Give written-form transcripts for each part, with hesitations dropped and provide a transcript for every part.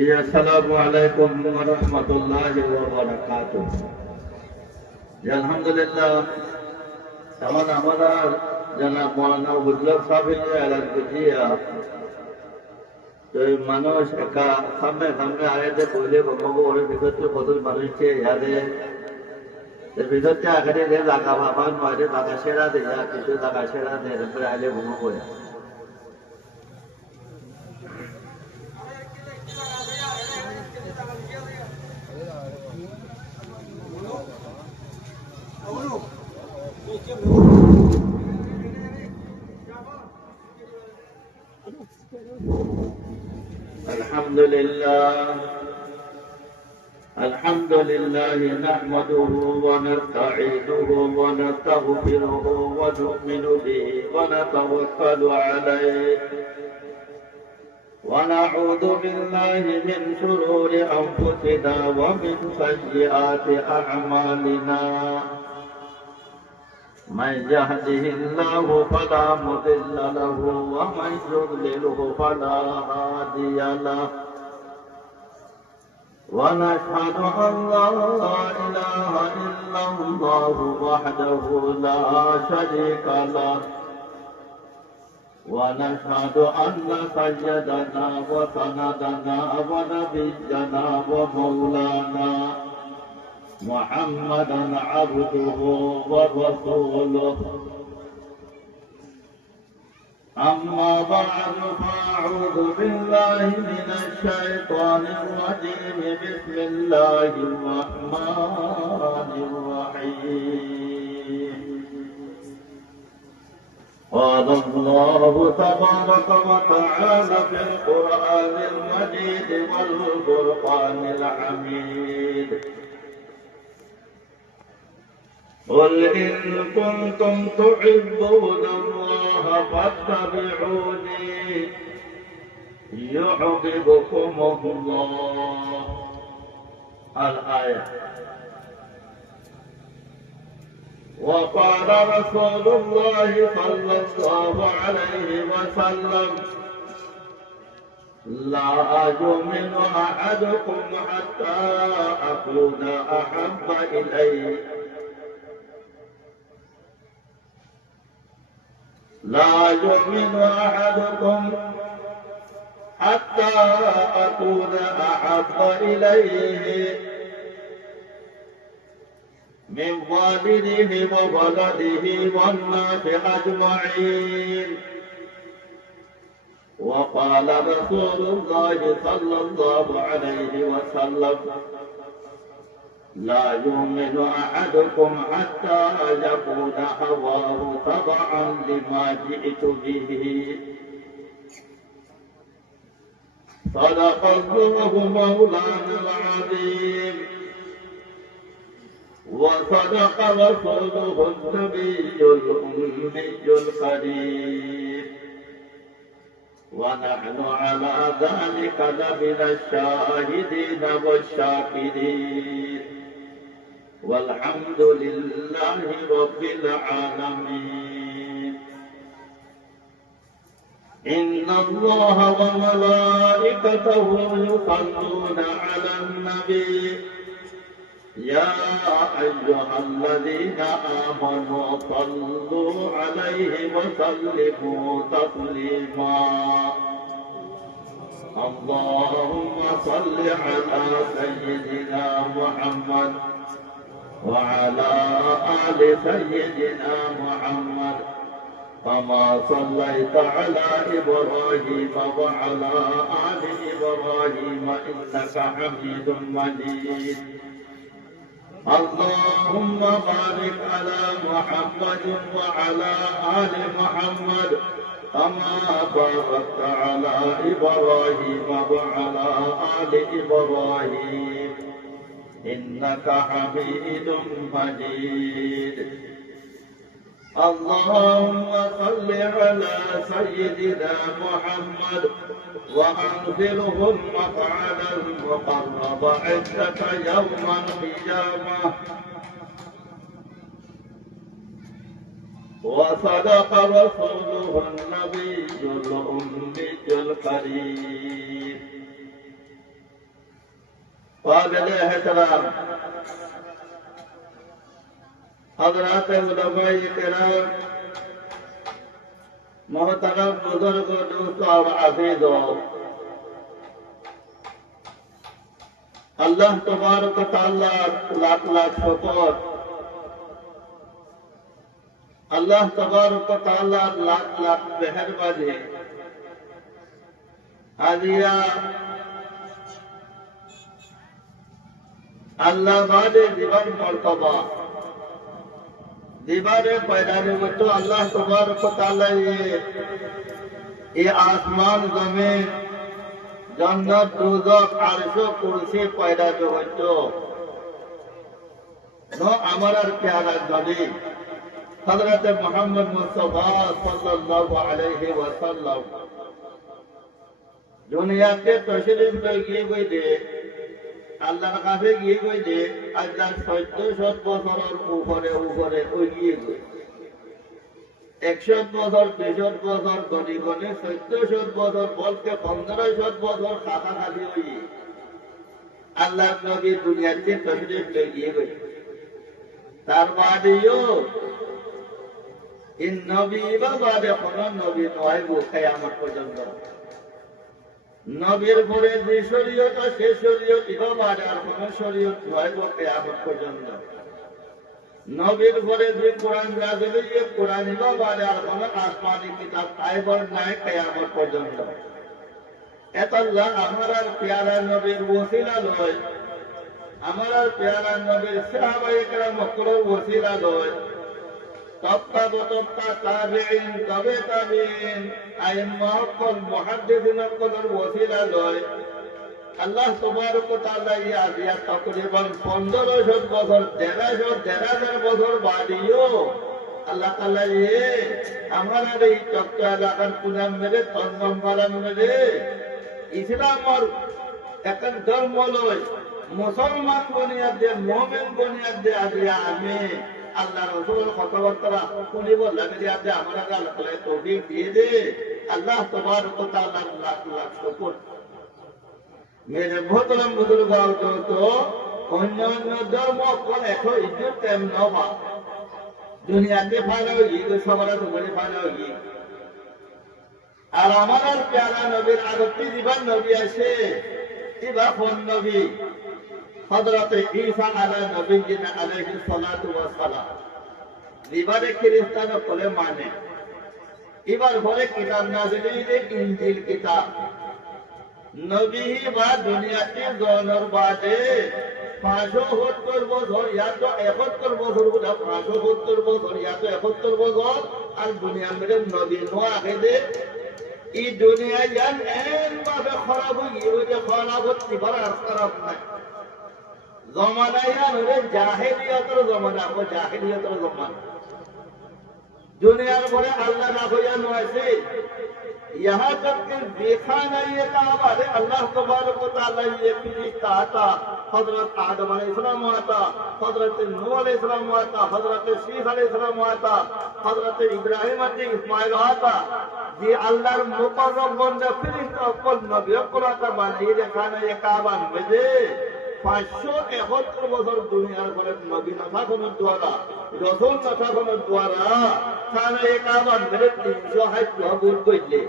السلام عليكم ورحمة الله وبركاته. আলহামদুলিল্লাহ তখন আমরা জনাব মৌলানা বুজলুর সাহেবের এলান করিয়া তো মানুষ একা সামনে সামনে আয়াতে বলে বলবো ওর ভিতরে কত মানুষকে ইয়াদে ভিতরতে আগে যে জায়গা ভাবান মাঝে জায়গা সেরা দেয়া কিছু জায়গা সেরা দেয় এরপরে আইলে ঘুমো করে الحمد لله نحمده ونستعينه ونستغفره ونؤمن به ونتوكل عليه ونعوذ بالله من شرور أنفسنا ومن سيئات أعمالنا من يهده الله فلا مضل له ومن يضلله فلا هادي له ونشهد أن لا إله إلا الله وحده لا شريك له ونشهد أن سيدنا وسندنا ونبينا ومولانا محمدا عبده ورسوله أما بعد فأعوذ بالله من الشيطان الرجيم بسم الله الرحمن الرحيم قال الله تبارك وتعالى في القرآن المجيد والفرقان الحميد قل إن كنتم تحبون الله فاتبعوني يحببكم الله. الآية. وقال رسول الله صلى الله عليه وسلم لا يؤمن أحدكم حتى أكون أحب إليه لا يؤمن أحدكم حتى أكون أحب إليه من والده وولده والناس أجمعين. وقال رسول الله صلى الله عليه وسلم لا يؤمن أحدكم حتى يكون هواه تبعا لما جئت به. صدق الله مولانا العظيم وصدق رسوله النبي الأمي الكريم ونحن على ذلك لمن الشاهدين والشاكرين والحمد لله رب العالمين. إن الله وملائكته يصلون على النبي يا أيها الذين آمنوا صلوا عليه وسلموا تسليما. اللهم صل على سيدنا محمد وعلى آل سيدنا محمد كما صليت على إبراهيم وعلى آل إبراهيم إنك حميد مجيد. اللهم بارك على محمد وعلى آل محمد كما باركت على إبراهيم وعلى آل إبراهيم إنك حميد مجيد. اللهم صل على سيدنا محمد وأنزله المقعد المقرب عندك يوم القيامة. وصدق رسوله النبي الأمي الكريم काबिल एहतराम हज़रात उलमाए किराम, मोहतरम बुजुर्ग, दोस्तों और अज़ीज़ों, अल्लाह तबारक व तआला लाख लाख शुक्र, अल्लाह तबारक व तआला लाख लाख मेहरबानी। आलिया अल्लाह वाले जीवन मर्तबा दीवारे पैदा नहीं तो अल्लाह तबारक व तआला ये आसमान जमीन जन्नत दोजख अर्श कुर्सी पैदा जो हतो नो हमारा प्यारा नबी हजरत मोहम्मद मुस्तफा सल्लल्लाहु अलैहि वसल्लम दुनिया के तशरीफ लगिए गई दे আল্লাহর কাছে গিয়ে কইছে আল্লাহ 1400 বছরের উপরে উপরে গিয়ে গই 100 বছর 200 বছর গনি গনি 1400 বছর বলকে 1500 বছর কাছাকাছি হই আল্লাহ নবী দুনিয়াতে তশরিফ লাগিয়ে গই তার বাদেও ইন নবী বা বাদে কোন নবী নয় গো কিয়ামত পর্যন্ত নবীর পরে যে শরীয়ত সে শরীয়ত ইমাম আর কোন শরীয়ত নয় গো কিয়ামত পর্যন্ত নবীর পরে যে কোরআন নাযিল হইছে কোরআন ইমাম আর কোন আসমানি কিতাব আইবার নাই কিয়ামত পর্যন্ত এত আল্লাহ আমার প্যারা নবীর ওসিলা লয় আমার প্যারা নবীর সাহাবায়ে কেরাম মকরুর ওসিলা লয় তত্ত্বাবতত্তা তাবেঈন তবে তাবেঈন আইম্মা কল মুহাদ্দিসিন কলর ওসিলা লয় আল্লাহ তাবারক ওয়া তাআলা ইয়া দিয়া তাকরিবান 1500 বছর 15000 বছর বাদেও আল্লাহ তাআলা আমার এই চক্র এলাকার পুনাম মেরে তন্নম্বরাম মেরে ইসলামর এখন ধর্ম লয় মুসলমান বুনিয়াদে মুমিন বুনিয়াদে আজিয়া আমি আল্লাহ রাসূল কথাবার্তা শুনিব লাগে যে আপনি আমরা আল্লাহ তাআলা তৌফিক দিয়ে দে আল্লাহ তাবারক ওয়া তাআলা লাখ লাখ শুকর মেরে মোহতরম বুজুর্গ তো অন্য অন্য ধর্ম কোন এখন ইজ্জত তেম নবা দুনিয়াতে ভালো গিয়ে সবার সবাই ভালো গিয়ে আর আমার প্যারা নবীর আগতে জীবন নবী আছে এবার কোন নবী হযরত ঈসা আলাইহিস সালাতু ওয়াস সালাম লিবারে খ্রিস্টান বলে মানে এবার বলে কিতাব নাযিল হইছে ইনজিল কিতাব নবী বা দুনিয়াতে জন্মের বাদে 570 বছর ইয়া তো 71 বছর বলে 570 বছর ইয়া তো 71 বছর আর দুনিয়া মেরে নবী নো আগে দে এই দুনিয়া জান এন ভাবে খারাপ হয়ে গিয়ে খারাপ হতে পারে আর খারাপ নাই जमाना जाहिलियतर जमाना को जाहिलियतर जमाना दुनियार बड़े अल्लाह ना भैया नोसे यहाँ तक कि देखा नहीं है काबा है अल्लाह तबारक व तआला ये फरिश्ता आता हजरत आदम अलैहिस्सलाम आता हजरत नूह अलैहिस्सलाम आता हजरत शीश अलैहिस्सलाम आता हजरत इब्राहिम आते इस्माइल आता ये अल्लाहर मुकर्रम बंदा फरिश्ता को नबी को आता बानिए देखा नहीं है काबा में 571 বছর দুনিয়ার পরে নবী না থাকানোর দ্বারা রাসূল না থাকানোর দ্বারা খানা কাবার মেরে 360 হবুর কইলে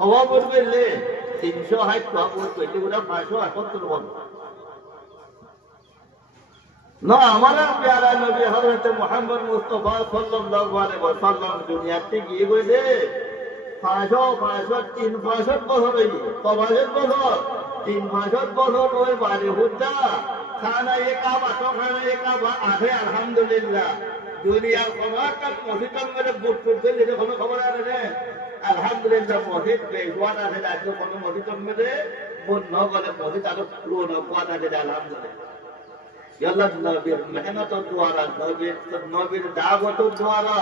হওয়া বললে 360 হবুর কইলে ওটা 571 বছর না আমার প্যারা নবী হযরত মুহাম্মদ মুস্তাফা সাল্লাল্লাহু আলাইহি ওয়াসাল্লাম দুনিয়াতে গিয়ে গইলে 563 বছর হই কবাজের বছর 3 বছর ওই বাড়ি হুদ্দা খানা কাবা তো খানা কাবা আছে আলহামদুলিল্লাহ দুনিয়ার কোনটা মসজিদের মধ্যে বুট করতে দিলে কোনো খবর আছে না আলহামদুলিল্লাহ মসজিদ বেজওয়ান আছে রাজ্য কোনো মসজিদের মধ্যে বুট ন গলে মসজিদ আরো পুরো কথা আছে আলহামদুলিল্লাহ আল্লাহ নবীর মেহনত দ্বারা নবীর দাওয়াত দ্বারা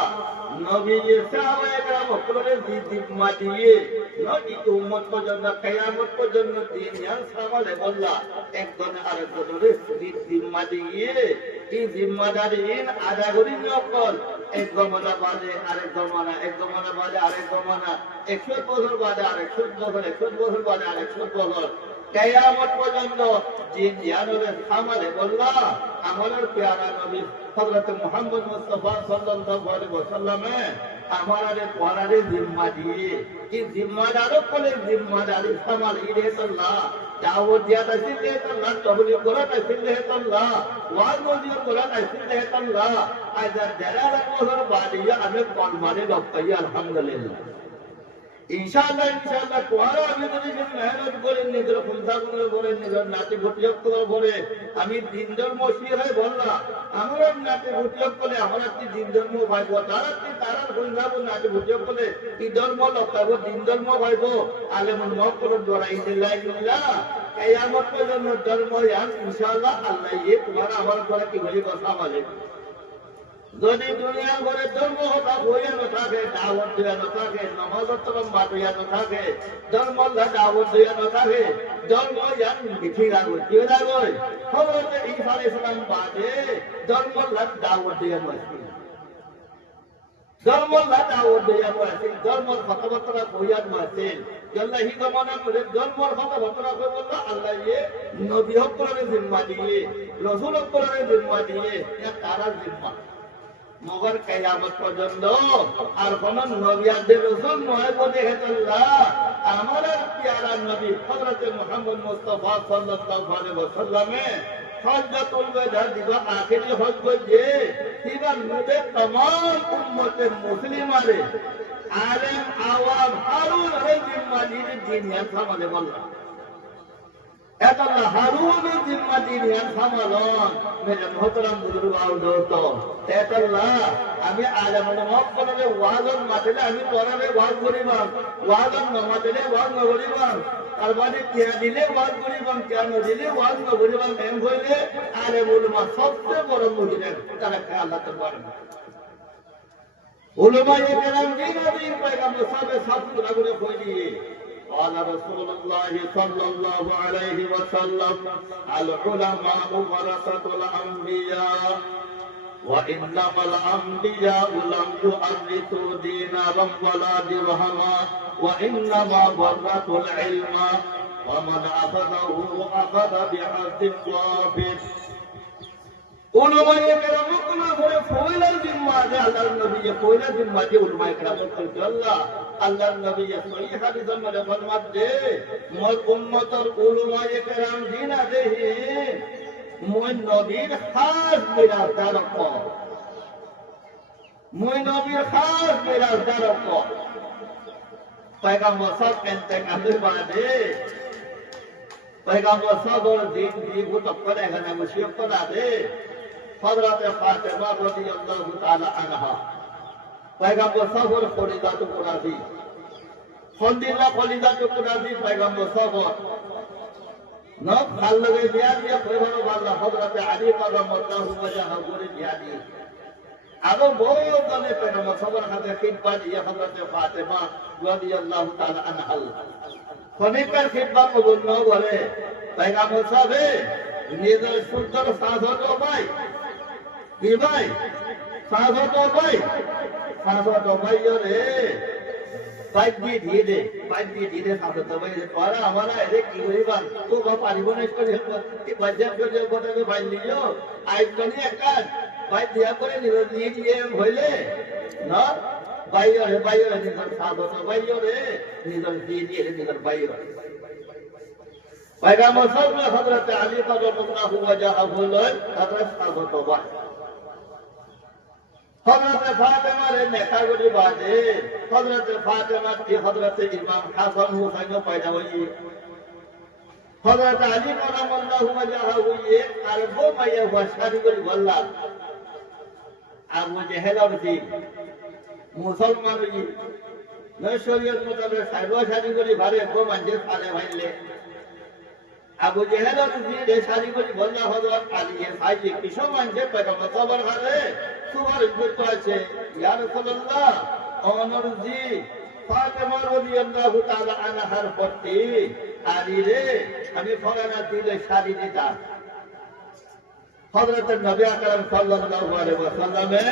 নবীর সাহাবায়ে কেরাম সকলে জিম্মা দিয়ে নবী উম্মত পর্যন্ত কিয়ামত পর্যন্ত দিন ইয়ান সামালে বললা একজন আরেকজনের জিম্মা দিয়ে এই জিম্মাদারি আদা করি নকল এক জমানা বাদে আরেক জমানা এক জমানা বাদে আরেক জমানা 100 বছর বাদে আরেক 100 বছর 100 বছর বাদে আরেক 100 বছর কিয়ামত পর্যন্ত জিন জিয়ানদের সামনে বললা আমাদের প্যারা নবী হযরত মুহাম্মদ মুস্তাফা সাল্লাল্লাহু আলাইহি ওয়াসাল্লামে আমাদের পরারে জিম্মা দিয়ে এই জিম্মাদারও কোলে জিম্মাদারি সামাল ইরেতাল্লাহ দাওয়াত দিয়াতা সিল্লেতাল্লাহ তবলিগ করাতা সিল্লেতাল্লাহ ওয়াজ নজির করাতা সিল্লেতাল্লাহ আজার জালালা মোহর বাদিয়া আমি কলমানে লক্কাই আলহামদুলিল্লাহ ইনশাআল্লাহ তোমরা আমি যদি মেহনত করে নিজের ফুলসাগুলো বলে নিজের নাতি ভুটিয়ক বলে আমি দিন ধর্ম শিখাই বললাম আমার নাতি ভুটিয়ক বলে আমার একটি দিন ধর্ম ভাইব তারা ফুলসাবু নাতি ভুটিয়ক বলে এই ধর্ম লক্ষ্য দিন ধর্ম ভাইব আলেমুল মহকরের দ্বারা ইল্লাহ কিয়ামত পর্যন্ত ধর্ম ইনশাআল্লাহ আল্লাহ তোমার আমার দ্বারা কি বলি কথা বলে যদি দুনিয়া ভরে ধর্ম হতা হইয়া না থাকে দাওয়াত দেয়া না থাকে নামাজ তরম্বা দেয়া না থাকে ধর্ম দাওয়াত দেয়া না থাকে ধর্ম জান মিঠি লাগবে কি লাগবে খবর যে ঈসা আলাইহিস সালাম বাদে ধর্ম দাওয়াত দেয়া না ধর্ম দাওয়াত দেয়া না ধর্ম কথাবার্তা হইয়া না আল্লাহ হি গমনা করে ধর্মর কথাবার্তা কই বলল আল্লাহ নবী হকরের জিম্মা দিয়ে রাসূল হকরের জিম্মা দিয়ে তারা জিম্মা মগর কিয়ামত পর্যন্ত আর কোন নবী আর রাসূল নয় বলে হেতাল্লাহ আমাদের প্যারা নবী হযরত মুহাম্মদ মুস্তাফা সাল্লাল্লাহু আলাইহি ওয়াসাল্লামে হজ্জাতুল ওয়াদা দিবা আখিরি হজ যে দিবা নবে तमाम উম্মতে মুসলিমারে আলেম আওয়াম হারুন জিম্মাদির দিনিয়া সামনে বললাম এতাল্লাহ হারুনের জিম্মা দিনিয়া সামালন মেরে মোহতরম বুজুর্গ আর দোস্ত এতাল্লাহ আমি আলেমুল মহকরে ওয়াজন মাতিলে আমি তোরারে ওয়াজ করিবাম ওয়াজন না মাতিলে ওয়াজ না করিবাম আর মানে কিয়া দিলে ওয়াজ করিবাম কিয়া না দিলে ওয়াজ না করিবাম এম হইলে আলেমুল মা সবচেয়ে বড় মুজিদ তারা আল্লাহ তো পারে উলামায়ে কেরাম কি নবী পয়গম্বর সব গুনাহগুলো কই দিয়ে قال رسول الله صلى الله عليه وسلم العلماء ورثة الأنبياء وإنما الأنبياء لم يورثوا دينارا ولا درهما وإنما ورثوا العلم ومن أخذه أخذ بحظ وافر উলামায়ে কেরাম কোনা করে ফয়লা জিম্মা দে আল্লাহর নবী ফয়লা জিম্মা দে উলামায়ে কেরাম কইতে আল্লাহর নবী সহিহ হাদিসের মধ্যে ফরমাত দে মোর উম্মতের উলামায়ে কেরাম দিনা দেহি মই নবীর খাস বিরাজদার কো মই নবীর খাস বিরাজদার কো পয়গম্বর সব ইন্তেকালের বাদে পয়গম্বর সব দিন জীবত করে এখানে মুশিয়ত করা দে হযরত ফাতেমা রাদিয়াল্লাহু তাআলা আনহা পয়গম্বর সবর ফরিদাত কুরাদি ফরিদাত কুরাদি পয়গম্বর সবর নব ভাল লাগে বিয়া দিয়া পয়গম্বর আল্লাহ হযরত আলী রাদিয়াল্লাহু ওয়াজাহা করে বিয়া দিয়ে আরো বড় দলে পয়গম্বর সবর হাতে খিদমত দিয়া হযরত ফাতেমা রাদিয়াল্লাহু তাআলা আনহা খনিকার খিদমত কবুল ন করে পয়গম্বর সাহেব নিজের সুন্দর সাধন ভাই কি ভাই সাধত ভাই রে বাইক দিয়ে ধীরে সাধত ভাই তোরা আমার এরে কি হইবার তো পারিব না করে বাজার করে বটাকে ভাই লিও আইকনি একান ভাই দিয়া করে নিয়ে দিয়ে হইলে না বাইরে নিজের সাধত বাইরে নিজের দিয়ে নিজের বাইরে পয়গম্বর সাল্লাল্লাহু হযরত আলী রাদিয়াল্লাহু ওয়াজাহু লয় হযরত সাধত ভাই হযরত ফাতেমার নেকাগুলি বাদে হযরত ফাতেমা কি হযরত ইমাম হাসান হুসাইন পয়দা হইয়ে হযরত আলী রাদিয়াল্লাহু ওয়াজাহু হইয়ে আর বো মাইয়া ওয়াশাদি করে বললাম আবু জেহেল দিন মুসলমান হইয়ে নশরিয়ত মোতাবেক সাইবা শাদি করে ভারে বো মানজে সালে ভাইলে আবু জেহেল দিন শাদি করে বললা হযরত আলী ভাই কিসো মানজে পয়গম্বর সবার ঘরে তোমার ইজ্জত আছে ইয়া রাসূলুল্লাহ ওমর জি ফাতেমা রাদিয়াল্লাহু তাআলা আনহার প্রতি আলী রে আমি ফরানা দিলে শাদি দিতাম হযরত নবী আকরাম সাল্লাল্লাহু আলাইহি ওয়াসাল্লামে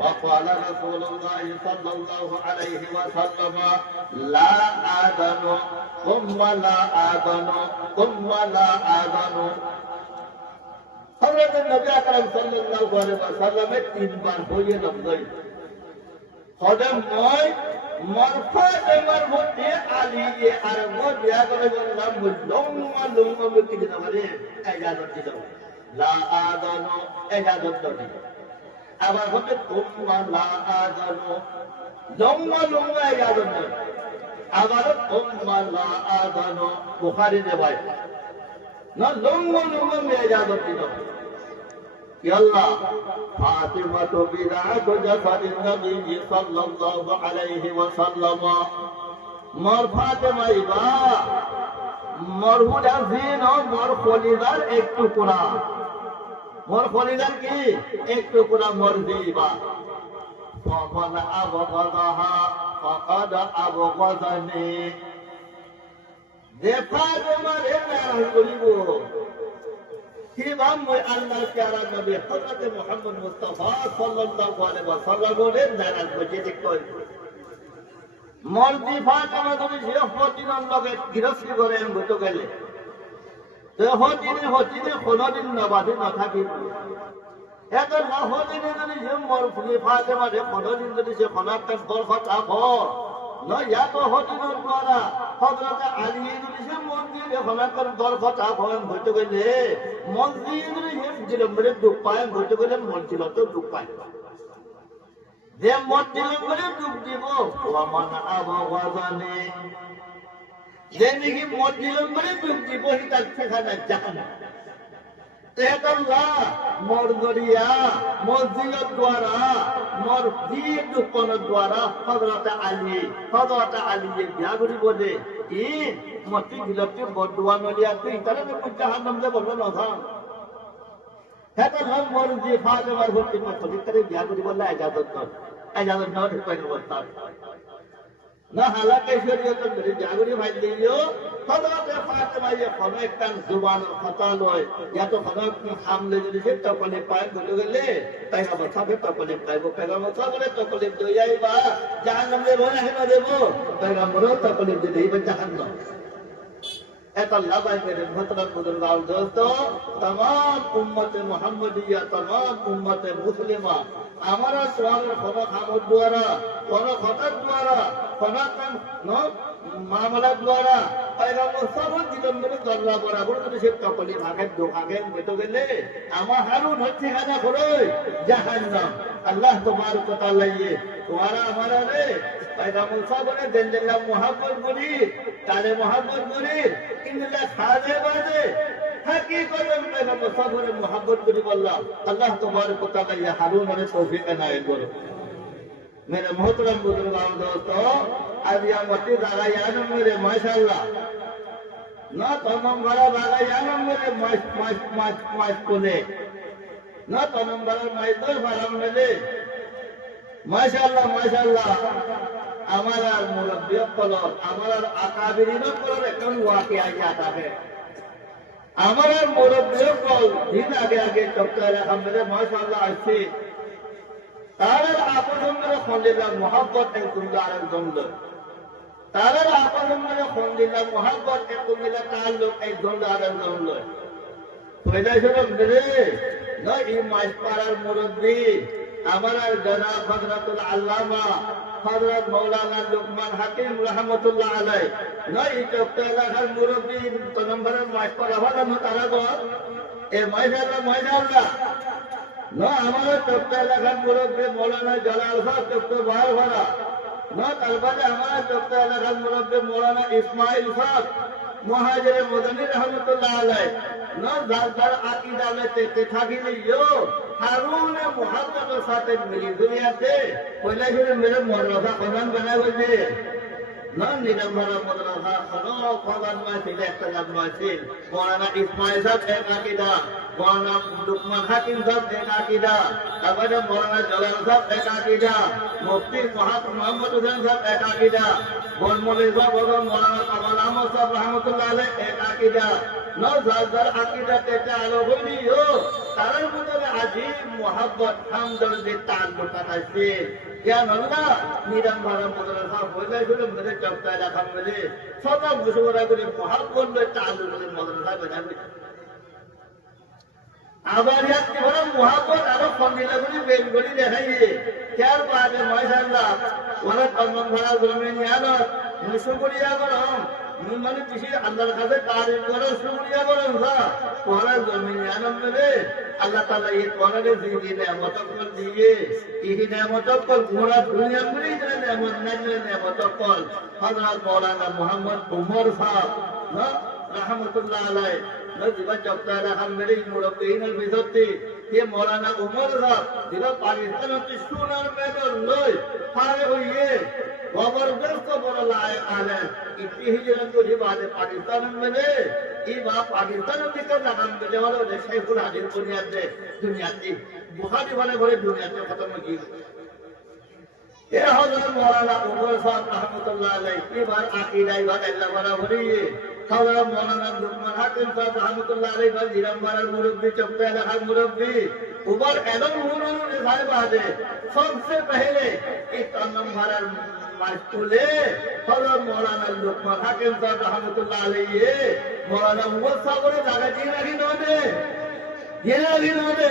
وقال رسول الله صلى الله عليه وسلم لا آذن ثم لا آذن ثم لا آذن حضرت নবী আকরাম সাল্লাল্লাহু আলাইহি ওয়াসাল্লামের তিনবার হয়ে লফজ খদম নয় মারফাতের মধ্যে আলিয়ে আর মদিয়া করে বললাম লম্মা লম্মা মুক্তি দিতে পারে ইজাজত দিল লা আযানু ইজাজত দিল আবার হতে তোমরা লা আযানু লম্মা লম্মা ইজাজত দিল আবার তোমরা লা আযানু বুখারী রিওয়ায়াত না লম্মা লম্মা ইজাজত দিল يلا فاطمة بضعة جسد النبي صلى الله عليه وسلم مر فاطمة إبا مرهود الزين مر خليدار एक टुकड़ा مر خليدار की एक टुकड़ा मर दीबा فمن أبغضها فقد أبغضني दे फातिमा रे नाराज करिबो আল্লাহর প্যারা নবী হযরত মুহাম্মদ মুস্তাফা সাল্লাল্লাহু আলাইহি ওয়াসাল্লামের নারাজ হয়ে দেখো মর্দি ফাতেমা তুমি যে হদিনের লগে গিরস্তি করে হতে গেলে তো হদিনে কোনদিন নবাদে না থাকি এত হদিনে যদি যে মর্দি ফাতেমা যে কোনদিন যদি সে কোনটা বরকত আবো না ইয়া তো হদিনের দ্বারা হযরত আলী যদি সে মন্দিরে কোনটা বরকত আবো হতে গেলে মন্দিরে যে মেরে দুঃখ পায় হতে গেলে মন্দিরে তো দুঃখ পায় যে মন্দিরে করে দুঃখ দিব ওমান আবওয়াজানে যে নাকি মন্দিরে করে দুঃখ দিব তার সেখানে জাহান্নাম তেদল্লাহ মরদরিয়া মসজিদের দ্বারা মসজিদ দুকানের দ্বারা হযরত আলী বিয়া করি বলে কি মসজিদ দিলতে বদুয়া নলিয়া তুই তারে জাহান্নাম দে বলল না থাম তেদল্লাহ মরজি ফাতেমার হতে মসজিদ করে বিয়া করি বলে ইজাজত না ঢুকাই বলতা না হালাকে শরীয়ত ধরে জাগরি ভাই দিও হযরত ফাতেমা যে কোন একটা জুবানের কথা লয় ইয়া তো হযরত সামনে যদি সে তকলে পায় বলে গেলে তাই না সাথে তকলে পাইবো পেগামত করে তকলে দইয়াইবা জাহান্নামে বলে হেনা দেব পেগামর তকলে দিলেই জাহান্নাম এত আল্লাহ ভাই মেরে মোহতরম বুজুর্গান দোস্ত तमाम উম্মতে মুহাম্মাদিয়া तमाम উম্মতে মুসলিমা हमारा स्वाल खामोद द्वारा खतर द्वारा मामला द्वारा पैगम्बर सब दिगंबरे दल्ला बराबर যদি সে তকলি ভাগে দোকাগে বেটো গেলে আমার হারুন হচ্ছে খানা খরই জাহান্নাম আল্লাহ তোমারক ওয়া তাআলা তোমারা আমারা রে पैगम्बर सबने দিল্লাহ মুহাব্বত করি তারে মুহাব্বত করি ইন্নাল্লাহ সাজে বাজে हकीकतन पैगम्बर सबने मोहब्बत करी बोला अल्लाह तुम्हारे को ताला हारून ने तौफीक इनायत करो मेरे मोहतरम बुजुर्गान दोस्तों आज या मती दागा यानो मेरे माशाअल्लाह ना तमाम बड़ा दागा यानो मेरे माश कोले ना तमाम बड़ा माइदर फराम मिले माशाअल्लाह हमारा मुरब्बी कलर हमारा अकाबिरीन कलर एकदम वाकई आता है हमारा मुरब्बी को दिन आगे चलता है हमारे माशाअल्लाह अच्छे तारे आपस में खंडिला मोहब्बत एक दुनियार जंगल तारे आपस में खंडिला मोहब्बत एक दुनियार ताल्लुक एक दुनियार जंगल पहले से मेरे न ये मास्टरार मुरब्बी हमारा जनाब हजरतुल अल्लामा हजरत मौलाना लुकमान हकीम रहमतुल्लाह अलैह नई चौकला हर मुरब्बी तो नंबर मास्टर हवाला न तारा को ए माशाअल्लाह न हमारा चौकला हर मुरब्बी मौलाना जलाल साहब चौक बाहर वाला न तलबाजे हमारा चौकला हर मुरब्बी मौलाना इस्माइल साहब मुहाजिर मदनी रहमतुल्लाह अलैह न दार अकीदा में ते थाकी लियो हारून मोहब्बत के साथ मिली दुनिया से पहले से मेरे मदरसा खजान बना हुए न निरंबर मदरसा खनो खजान में सिले खजान में सिल मौलाना इस्माइल साहब एक अकीदा मौलाना लुकमान हकीम साहब एक अकीदा अब मौलाना जलाल साहब एक अकीदा मुफ्ती मोहम्मद हुसैन साहब एक अकीदा बोलमोले साहब और मौलाना कमाल अहमद साहब रहमतुल्लाह अलैह एक अकीदा না যার যার আকীদাতে এটা আলো হইলিও তার মধ্যে আজিব মোহাব্বত হামদর্দি তাল্লুক আছে জ্ঞান আল্লাহ নিরাম্বর মাদ্রাসা হইলে মেরে চপ্তায় রাখা মেরে শত মুসবরা করে মোহাব্বত তাল্লুক মাদ্রাসা বানাবে আবার ইয়াতে বড় মোহাব্বত আরো ফন্দিলা করে বেল করে দেখাইয়ে তার বাদে মাশাআল্লাহ ওরা তন্মন ভরা জমিন ইয়ানত মুসুকরিয়া করম মানে বেশি আল্লাহর কাছে তারিফ করে শুকরিয়া করেন না ওরা জমিন ইয়ানত মেরে আল্লাহ তাআলা এই কোরআনে দিয়ে নেয়ামত কল দিয়ে এই নেয়ামত কল পুরা দুনিয়া পুরি নেয়ামত নেয়ামত কল হযরত মাওলানা মুহাম্মদ উমর সাহেব না রাহমাতুল্লাহ আলাইহি নজিবা চপ্তারা খান মেরে মুরব্বিনের ভিতরতে ये मौलाना उमर साहब जिला पाकिस्तान की सोनार मेडल लय पारे हुए जबरदस्त बड़ा लायक आले इतनी हिजरत को ये बात पाकिस्तान में ने ये बात पाकिस्तान में कर लगा में वाला शेखुल हाजिर दुनिया की बुखारी वाले बड़े दुनिया से खत्म की ये हजरत मौलाना उमर साहब रहमतुल्लाह अलैहि ये बार अकीदा बात अल्लाह बराबरी है हजरत मौलाना लुकमान हाकिम साहब रहमतुल्लाह अलैहि बार जिरमबार मुरब्बी चप्पे लखा मुरब्बी ऊपर एदम उन्होंने साहिब आदे सबसे पहले इस तमाम भारत मास्टूले हजरत मौलाना लुकमान हाकिम साहब रहमतुल्लाह अलैहि मौलाना उमर साहब ने जागा दी रखी नोने ये रखी नोने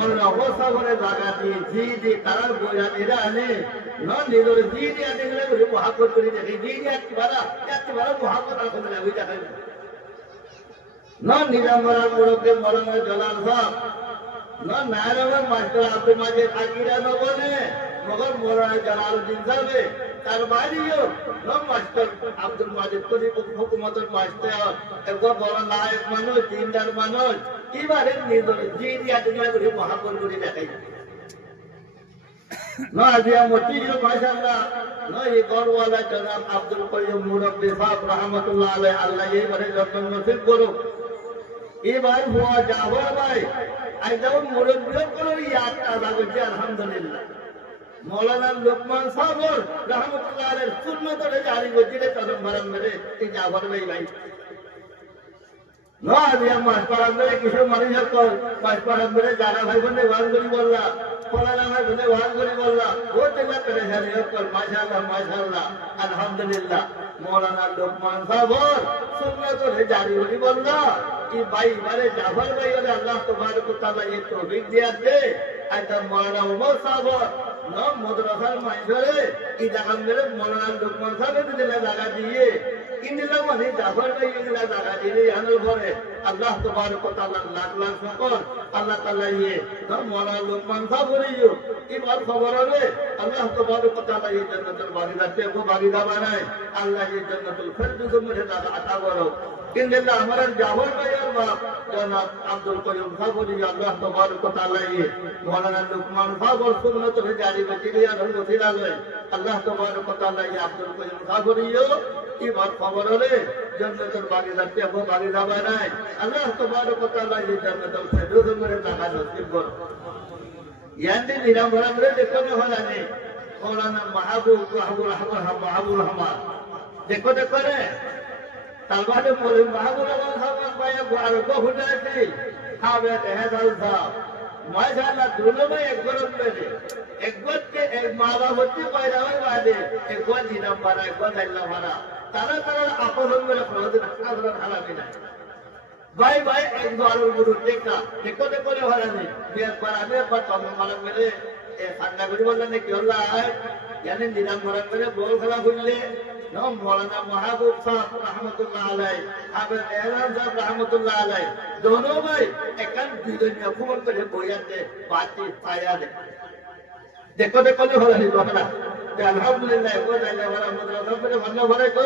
मौलाना उमर साहब ने जागा दी जी तारा गोया दे आने ना निदर जी आते गले को मोहब्बत करी देखी जी एक बार मोहब्बत आको में हुई देखी ना निजामरा मुरब्बी मौलाना जलाल साहब ना नायरवर मास्टर अब्दुल माजिद आकीदा न बने मगर मौलाना जलालुद्दीन साहब तरबारियो ना मास्टर अब्दुल माजिद को हुकूमतर मास्टर एक बड़ा लायक मानुष दीनदार मानुष ई बारे निदर जी आते गले को मोहब्बत करी देखी ना आजिया मोती जो माशाअल्लाह ना ये गौर वाला जनाब अब्दुल कय्यूम मुरब्बी साहब रहमतुल्लाह अलैहि अल्लाह ये बड़े जन्नत नसीब करो ये बार हुआ जावर भाई आज जब मुरब्बी को याद ताजा करते अल्हम्दुलिल्लाह मौलाना लुकमान साहब रहमतुल्लाह अलैहि सुन्नत और जारी वजीरे कदम भरम मेरे ये जावर भाई ना आजिया मास्टर मेरे किसी मरीज को मास्टर मेरे जाना भाई बने वाल करी बोलला मौलाना भाई बने वाल करी बोलला वो तेरा परेशानी हो कर माशाअल्लाह अल्हम्दुलिल्लाह मौलाना लुकमान साहब सुन्नत और जारी वजी बोलला कि भाई मारे जाफर भाई और अल्लाह तबारक व तआला ये तौफीक दिया दे आज मौलाना उमर साहब ना मदरसार माइशरे की जगह मेरे मौलाना लुकमान साहब ने दिला लगा दिए इनला माने जाफर भाई इनला लगा दिए हनल भरे अल्लाह तबारक व तआला लाख लाख शुक्र अल्लाह ताला ये ना मौलाना लुकमान साहब बोलियो ई बात खबर है अल्लाह तबारक व तआला ये जन्नतुल बागीदाते को बागीदा बनाए अल्लाह ये जन्नतुल फिरदौस में अता करो इनला हमारा जाफर भाई और बाप जनाब अब्दुल कय्यूम साहब बोलियो अल्लाह तबारक व तआला ये मौलाना लुकमान साहब और सुन्नत और जारी वजीरे हनल वसीला ले अल्लाह तबारक व तआला ये अब्दुल कय्यूम साहब बोलियो ई बात खबर है जन्नतुल बागीदाते को बागीदा बनाए अल्लाह तबारक व तआला ये जन्नतुल फिरदौस में अता नसीब करो यांदे निरामरा में देखो न होलाने मौलाना महबूब रहमान देखो रे तलवार मोले महबूब रहमान साहब पाए गुआर को हुटाती हावे हैदर साहब माशाअल्लाह दोनों में एक गरम में एक बात के एक मावा होती पैदा हुई वादे एक बात निरामरा एक बात अल्लाह भरा तारा तारा आपस में रखो दिन हजरत खाला बिना भाई भाई एक बार गुरु देखा देखो रे हरानी बियार पर आने पर तम मालूम मेरे ए ठंडा गुरु बोलने की होला है यानी निजाम भरत मेरे बोल खला खुले ना मौलाना महबूब साहब रहमतुल्लाह अलैहि अबे एलान साहब रहमतुल्लाह अलैहि दोनों भाई एकन दुनिया खूब करे बोयाते बाती पाया दे देखो रे हरानी दोकना अल्हम्दुलिल्लाह को जाने वाला मदरसा में भन्ना भरे को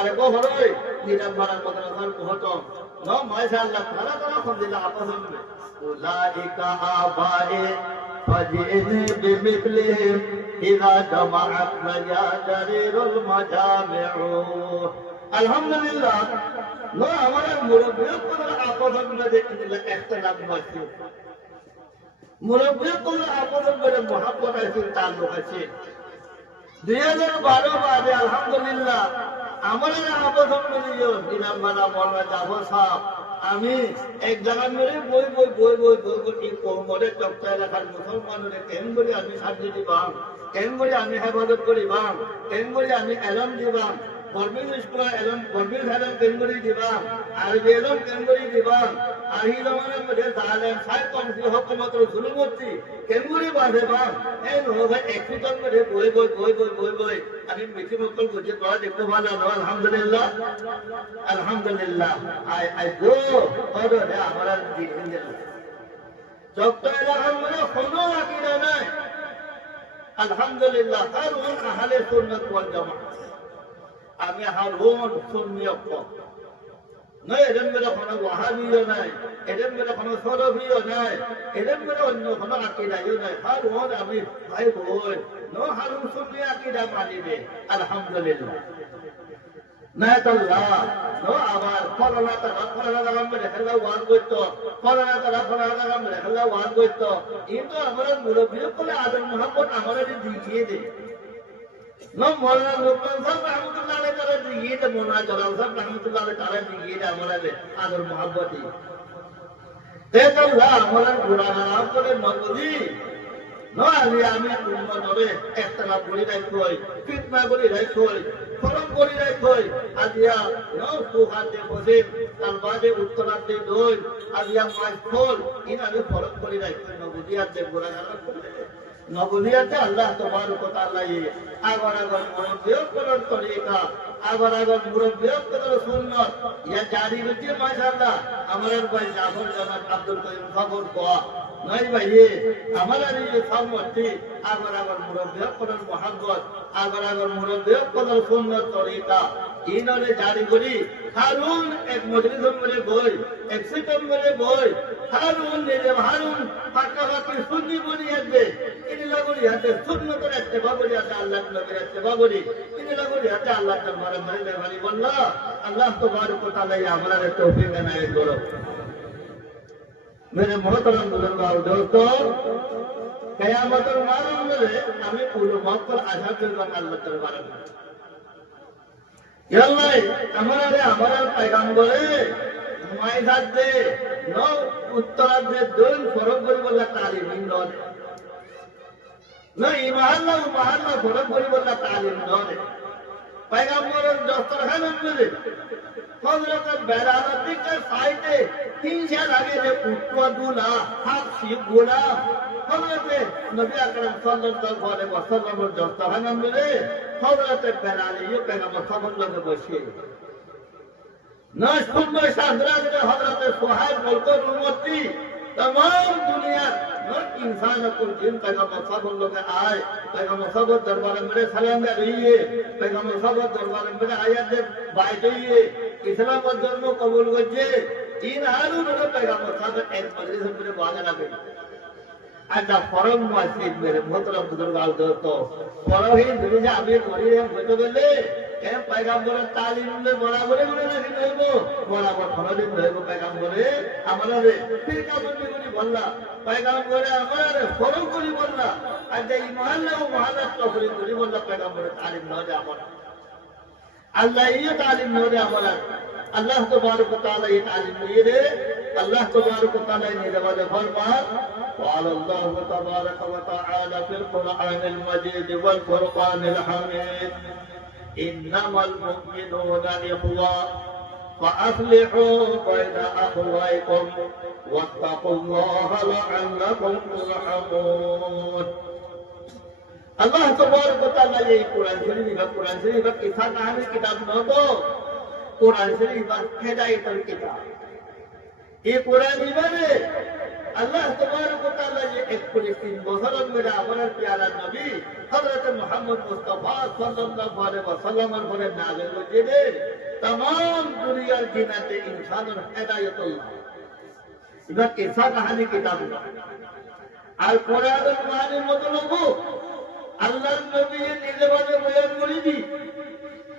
अरे को हरोय निजाम भरत मदरसा को तो नो माशाअल्लाह तारा तारा खुदिला आपस में उलाइका आबाए फजिने बिमिथले इदा जमाअत लया जरीरुल मजामिउ अल्हम्दुलिल्लाह नो हमारे मुरब्बियों को आपस में देखने इख्तिलाफ मस्ती मुरब्बियों को आपस में मोहब्बत है ताल्लुक है 2012 बाद अल्हम्दुलिल्लाह हमारे आपस में जो दिनमरा मौलाना जाफर साहब আমি এক জায়গার মেরে বই বই বই বই বই বই এই কোমরে চক্কা এলাকার মুসলমানের কেন করে আমি সাহায্য দিবাম, কেন করে আমি হেফাজত করিবাম, কেন করে আমি এলম দিবাম, গভর্নমেন্ট স্কুলের এলম গভর্নমেন্ট এলম কেন করে দিবাম, আর এলম কেন করে দিবাম, আর এই জমানার মধ্যে জালেম সাহেব কমসি হকুমত জুলুমতি কেন করে বাঁধেবাম, এই ভাই একটুটার মধ্যে বই বই বই বই বই বই আমি মিঠি মক্কল বুঝে পড়া দেখতে ভালো আলহামদুলিল্লাহ আলহামদুলিল্লাহ আই আই গো অর্ডার আমরা দিন চক্কা এলাকার মধ্যে কোনো আকিদা নাই আলহামদুলিল্লাহ হারুন আহলে সুন্নাত ওয়াল জামাত আমি হারুন সুন্নিয়ত নয় এদের মধ্যে কোনো ওয়াহাবিও নাই এদের মধ্যে কোনো সলফিও নাই এদের মধ্যে অন্য কোনো আকিদাও নাই হারুন আমি ভাই বোন নো হারুন সুন্নি আকিদা মানিবে আলহামদুলিল্লাহ নায়াতুল্লাহ নো আবার করোনা লাগাম রেখে ওয়াজ করতো করোনা লাগাম রেখে ওয়াজ করতো কিন্তু আমরা মুরব্বী করে আদর মোহাম্মদ আমরা দিয়ে দে নো মৌলানা লোকমান সাহেব রহমতুল্লাহ আলাইহি তারা দিয়ে দে মৌলানা জালাল সাহেব রহমতুল্লাহ আলাইহি তারা দিয়ে দে আমরা আদর মোহাম্মতি নায়াতুল্লাহ আমরা গুনাহ করে নবজি নো আমি উম্মত হবে ইখতিলাফ করি রাখই ফিতনা করি রাখই ফরক করি রাখই আজিয়া নো সুহাতে বসে তালবাদে উত্তরাতে দই আজিয়া মাছ ফল ইনারে ফরক করি রাখই নবজিয়াতে গুনাহ করে নবজিয়াতে আল্লাহ তাবারক ওয়া তাআলা আবার আবার মুরব্বিয়ত করার তরিকা আবার আবার মুরব্বিয়ত করার সুন্নাত ইয়া জারি রয়েছে মাশাআল্লাহ আমাদের ভাই জাফর জামাত আব্দুল কাইয়ুম খবর কোয়া নাই ভাই আমাদের এই সম্মতি আবার আবার মুরব্বিয়ত করার মহব্বত আবার আবার মুরব্বিয়ত করার সুন্নাত তরিকা ইনরে জারি করি হারুন এক মজলিসের মধ্যে বই এক সিটম মধ্যে বই হারুন নিজে হারুন পাকাপাকি সুন্নি বনি আসবে ইনি লাগরি হাতে সুন্নতের ইত্তেবা করি আছে আল্লাহর নবীর ইত্তেবা করি ইনি লাগরি হাতে আল্লাহ তাআলা মেহরবানি বললা আল্লাহ তাবারক ওয়া তাআলা আমাদের তৌফিক এনায়েত করো मेरे मोहतरम बुजुर्गों दोस्तों क़यामतुल मालूम में हमें उलमा पर आशा करना अल्लाह दरबार में यल्ला हमारा पैगंबरे माइजात दे नो उत्तरात दे दोन फरक करी बोला तालीम न इमानला फरक करी बोला तालीम न पैगंबरेर दस्तरखान में हजरत बेलालती के साइडे 3 साल आगे जे उठवा दूल्हा हाथ सीख बोला हजरत नबी अकरम सल्लल्लाहु अलैहि वसल्लम दस्तरखान में हजरत बेलाली ये पैगंबर सल्लल्लाहु अलैहि वसल्लम न सुन्नत हजरत हजरत सुहाइब बोलकर उम्मती तमाम दुनिया न इंसान को जिन पैगंबर सल्लल्लाहु अलैहि आए पैगंबर सल्लल्लाहु दरबार में सलाम रहिए पैगंबर सल्लल्लाहु दरबार में आयत बाइदिए इस्लाम धर्म कबूल करছে তিন হাজার বড় पैगंबर সাহেব এক মজলিস में वादा लगे আজ ফরম মসজিদ মেরে মোহতরম বুজুর্গাল দোস্তো ফরহি দুনিয়া আমি করি বলতে বলে এ पैगंबर তালিম में বরাবর করে নাকি হইব বরাবর ফরদিন হইব पैगंबर আমাদের ফিরকা বন্ধি করি বললা पैगंबर আমাদের ফরম করি বললা আজ এই মহল্লা ও মহল্লা তফরি করি বললা पैगंबर তালিম না দে আমরা अल्लाह ये तालीम न दे हमारा अल्लाह तबारक व तआला ये तालीम नहीं दे अल्लाह तबारक व तआला ने जवाब फरमा قال الله تبارك وتعالى في القرآن المجيد والفرقان الحميد إنما المؤمنون إخوة فأصلحوا بين أخويكم واتقوا الله لعلكم ترحمون अल्लाह तबारक व तआला ये कुरान शरीफ किस्सा कहानी किताब न तो कुरान शरीफ हिदायतुल किताब ये कुरान इबारे अल्लाह तबारक व तआला ये 1 বছর मेरा हमारा प्यारा नबी हजरत मोहम्मद मुस्तफा सल्लल्लाहु अलैहि वसल्लम पर नाज़िल हुए तमाम दुनिया जिनाते इंसान और हिदायतुल्लाह इबा किस्सा कहानी किताब আর কোরআনের মানে মতলব আল্লাহর নবী নিজে বাজে বয়ান করে দি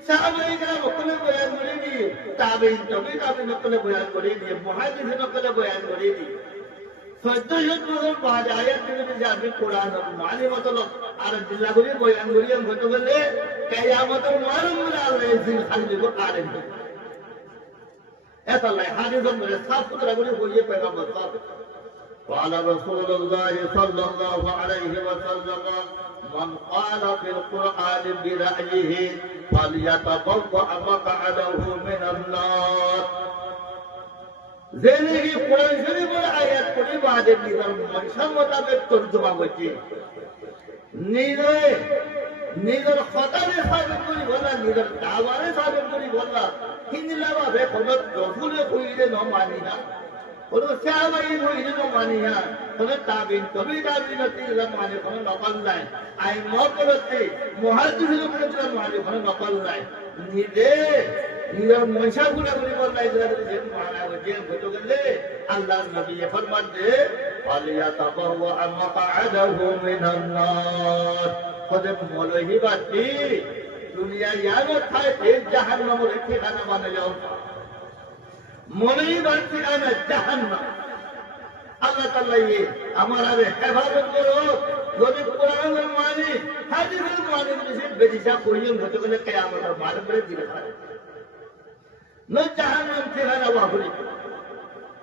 সাহাবায়ে কেরাম ওকলে বয়ান করে দি তাবেঈন তাবেঈন ওকলে বয়ান করে দি মুহাদ্দিসিন ওকলে বয়ান করে দি 1400 বছর বাদ আয়াত থেকে যে আমি কোরআন মানে মতলব আর দিল্লাগুলি বয়ান করি আমি হতে বলে কিয়ামতের মালুম আল্লাহ জিল খালিক আলেম এটা লাই হাদিসের মধ্যে সাফ সুতরা করে বইয়ে পয়গম্বর সাহেব قال رسول الله صلى الله عليه وسلم من قال في القرآن برأيه فليتبوأ مقعده من النار زندگی قرآن شریفের আয়াত পড়ে বাদে নিজের মনসা মোতাবেক তর্জমা করছে নিজের খতারে সাবেত করি বলা নিজের দাওয়ারে সাবেত করি বলা হিন্দলা ভাবে কোনো রসুলে কইলে ন মানি না কোনো সাহাবাই কইলে ন মানি না কোনো তাবিন কবি তাবিন তিলা মানে কোনো নকল নাই আই মকরতে মুহাদ্দিসের উপরে মানে কোনো নকল নাই নিজের মনসা গুলা করি বলা ইসরার যে মানা যে হতো গেলে আল্লাহর নবী ফরমান দে ফালিয়াতাবাওয়া মাকআদাহু মিনান নার কদে মলহি বাতি দুনিয়া ইয়ানো থায় তে জাহান্নামের ঠিকানা বানায় যাও মলহি বাতি ঠিকানা জাহান্নাম আল্লাহ তাআলা আমার আরে হেফাজত করো যদি কোরআনের মানে হাদিসের মানে বেশি বেদিশা করিও হতে গেলে কিয়ামতের মাঠে পড়ে দিলে পারে না জাহান্নাম ঠিকানা বাহুরি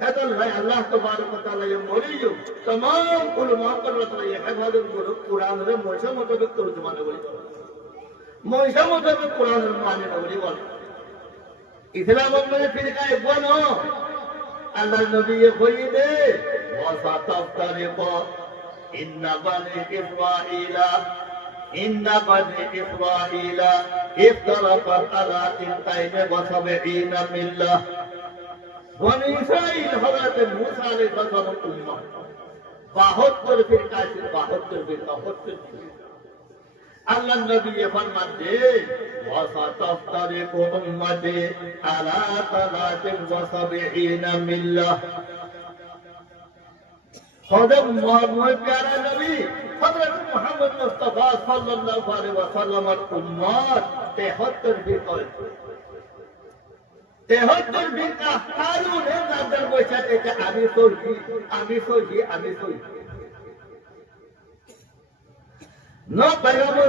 هذا الله تبارك وتعالى يمريج تمام علماء قررت ये हेफाजत करो कुरान रे मोशा मुताबिक तर्जुमा ने बोली मोशा मुताबिक कुरान रे माने ने बोली इस्लाम में फिरका एक बनो अल्लाह नबी ये कोई दे वसातफ्तरिको इन्ना बनी इस्राईला इफ्तरक़त अला तिंतैन व सबईना मिल्ला বনি ইসরাইল হযরত মূসা আলাইহিস সালামের উম্মত 72 ফিরকা ছিল 72 ফিরকা আল্লাহ নবী ফরমাতে ওয়াসাতাফতারিকু উম্মতি আলা সালাতিন ওয়া সাবঈনা মিল্লাহ হযরত মুহাম্মদ প্যারা নবী হযরত মুহাম্মদ মুস্তাফা সাল্লাল্লাহু আলাইহি ওয়াসাল্লামের উম্মত 73 ফিরকা 73 ফিরকা হারুনের নাদের বৈশা থেকে আমি সহি না পয়গম্বর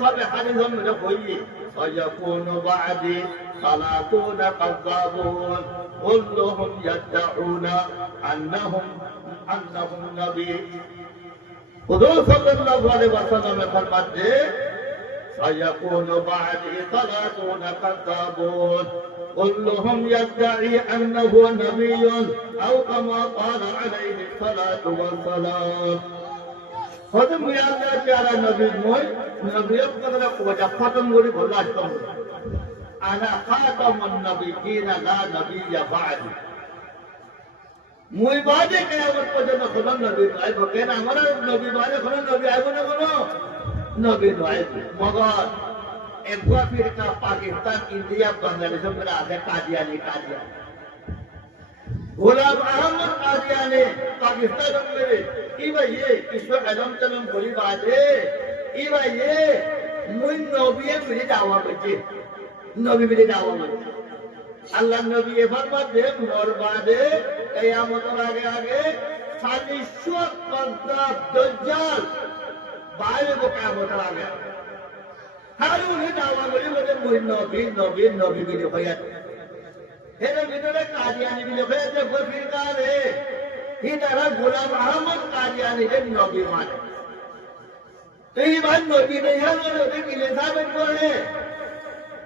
সাহেব হাদিসের মধ্যে বলি সায়াকুনু বাদি সালাতুনা কাযাবুন কুল্লুহুম ইয়াদউনা আন্নাহুম নবী হুজুর সাল্লাল্লাহু আলাইহি ওয়াসাল্লাম ফরমাতে سيكون بعدي 30 كذابون كلهم يدعي أنه نبي أو كما قال عليه الصلاة والسلام خدم يا الله تعالى نبي موي نبي قدر وجه ختم غري بلاش أنا خاتم النبيين لا نبي بعدي মুই বাদে কিয়ামত পর্যন্ত কোন নবী আইব কেন আমার নবী বাদে কোন নবী আইব না কোন নবী নয় মগর একবার ফিরকা পাকিস্তান ইন্ডিয়া বাংলাদেশ में आगे कादियानी गुलाम अहमद कादियानी पाकिस्तान में ई भाई ये ईश्वर आदम तलम बोली बात है ई भाई ये मुई नबी मेरे दावा बचे नबी मेरे दावा बचे अल्लाह नबी ये फरमाते मोर बादे कियामत आगे 40 कद्दाब दज्जाल बाहर को कियामत आ गया हारून ने दावा बोली मुझे मुई नबी भी होया এর ভিতরে কাদিয়ানি বিলে হয়েছে ফিরকা রে ইনারা গোলাম আহমদ কাদিয়ানিকে নবী মানে এইবার নবী নেই হলো কিলে সাবেত করে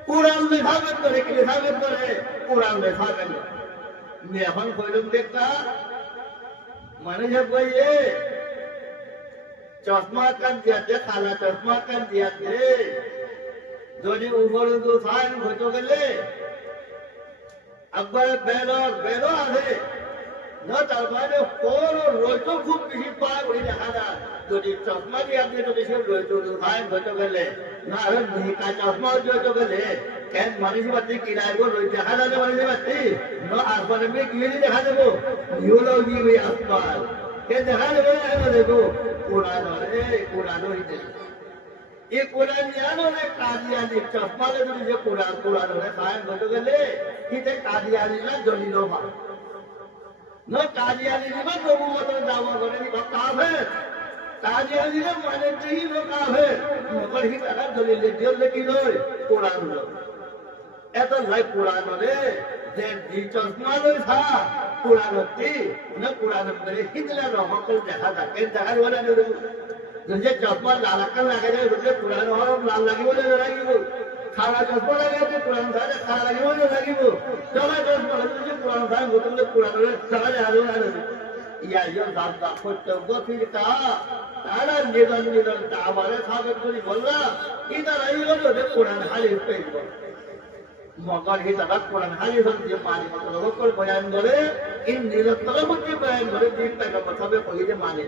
কুরআন में সাবেত করে কিলে সাবেত করে কুরআন में সাবেত मैं এখন কইলাম দেখা মানে যে কইয়ে চশমা কান দিয়াতে কালা চশমা কান দিয়াতে যদি উপরে তো সাইন হতো গেলে একবারে বেলো আছে না তার মানে কোনো রইতো খুব বেশি পায় ওই দেখা যায় যদি চশমা দিয়ে আপনি যদি সে রইতো সাইন হতো গেলে না আরে নিকা চশমা হতো গেলে কেন মানুষ বাতি কিনারবো রই দেখা যাবে মানুষ বাতি না আসমানে মেয়ে কিনে দেখা দেবো নিউলজি ওই আসমান কে দেখা দেবো না দেখো কোরআন হইতে ये कुरानियानों ने कादियानी चश्मा ले जो ये कुरान ने सायन हो गए इते कादियानी ना दलीलो बा न कादियानी ने नबुवत दावा करे नि काफिर कादियानी ने माने नहीं नो काफिर मगर ही तरह दलील दियो लेकिन कुरान लो এত লাই পুরানো যে চশমা লই থা পুরানতি না পুরানো করে হিন্দলা রহকল দেখা থাকে দেখার বলে যে চশমা লাল আকার লাগাই যায় পুরানো হওয়ার লাল লাগিব লাগিব খারা চশমা লাগাইতে পুরানো থাকে খারা লাগিব লাগিব চলা চশমা লাগাইতে পুরানো থাকে গোটলে পুরানো চালে আলো আলো ইয়া ইয়া দাদা কর্তব্য ফিরতা তারা নিজন নিজন আমারে সাবেক করি বললা এটা রাইলো যে পুরানো হালি পেইব মগর হি দাদা পুরানো হালি যে পানি মতলব করে বয়ান করে ইন নিরতলমতি বয়ান করে দিন টাকা মতলবে কই যে মানে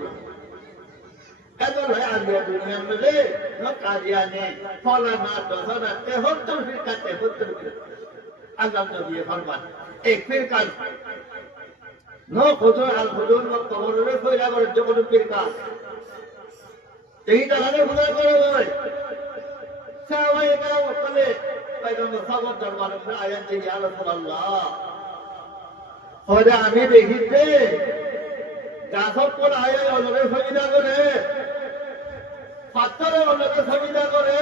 এতো হয় আলিয়া দুনিয়ার মধ্যে ন কাজিয়ানে ফলানা দশনা তেহত্তর ফিরকা 73 ফিরকা আল্লাহ নবী ফরমান এক ফিরকা নো খুদুর আল খুদুর ও কবরের ফয়লা করে যখন ফিরকা এই দালালে খুদা করে বলে সাওয়াই গাও বলে পয়গম্বর সাল্লাল্লাহু দরবারে আয়াত দিয়ে ইয়া রাসূলুল্লাহ ওরে আমি দেখিতে গাছত কোন আয়া অলরে সজিদা করে পাথরে অলরে সজিদা করে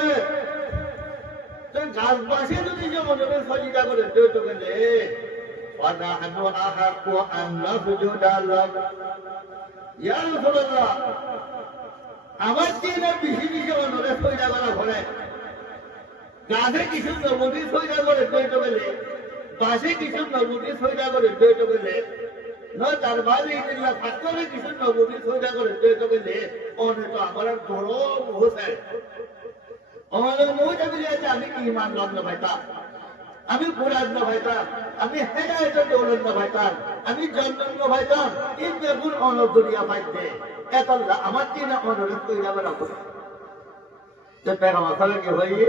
তো গাছ বাসে যদি যে মনে সজিদা করে তো গেলে ونحن أحق أن نسجد لك يا رسول الله আমার দিনে বেশি বেশি অনুরোধ সইদা করা ঘরে গাছে কিছু নবুদি সইদা করে দইতে গেলে বাসে কিছু নবুদি সইদা করে দইতে গেলে না তার বাদে ইল্লা ফাকরে কিছু নবুদি সইদা করে দইতে গেলে ওনে তো আমার বড় হোসে আমার মোটা বিলে আমি ঈমান লগ্ন ভাইতা আমি কোরআন ভাইতাম আমি হেদায়েতের দৌলত ভাইতাম আমি জন্ম ভাইতাম এই বেগুন অনদরিয়া ভাইতে এত আমার দিনে অনুরোধ কই যাবে না তো পেগম্বর সাল্লাল্লাহু কি হইয়ে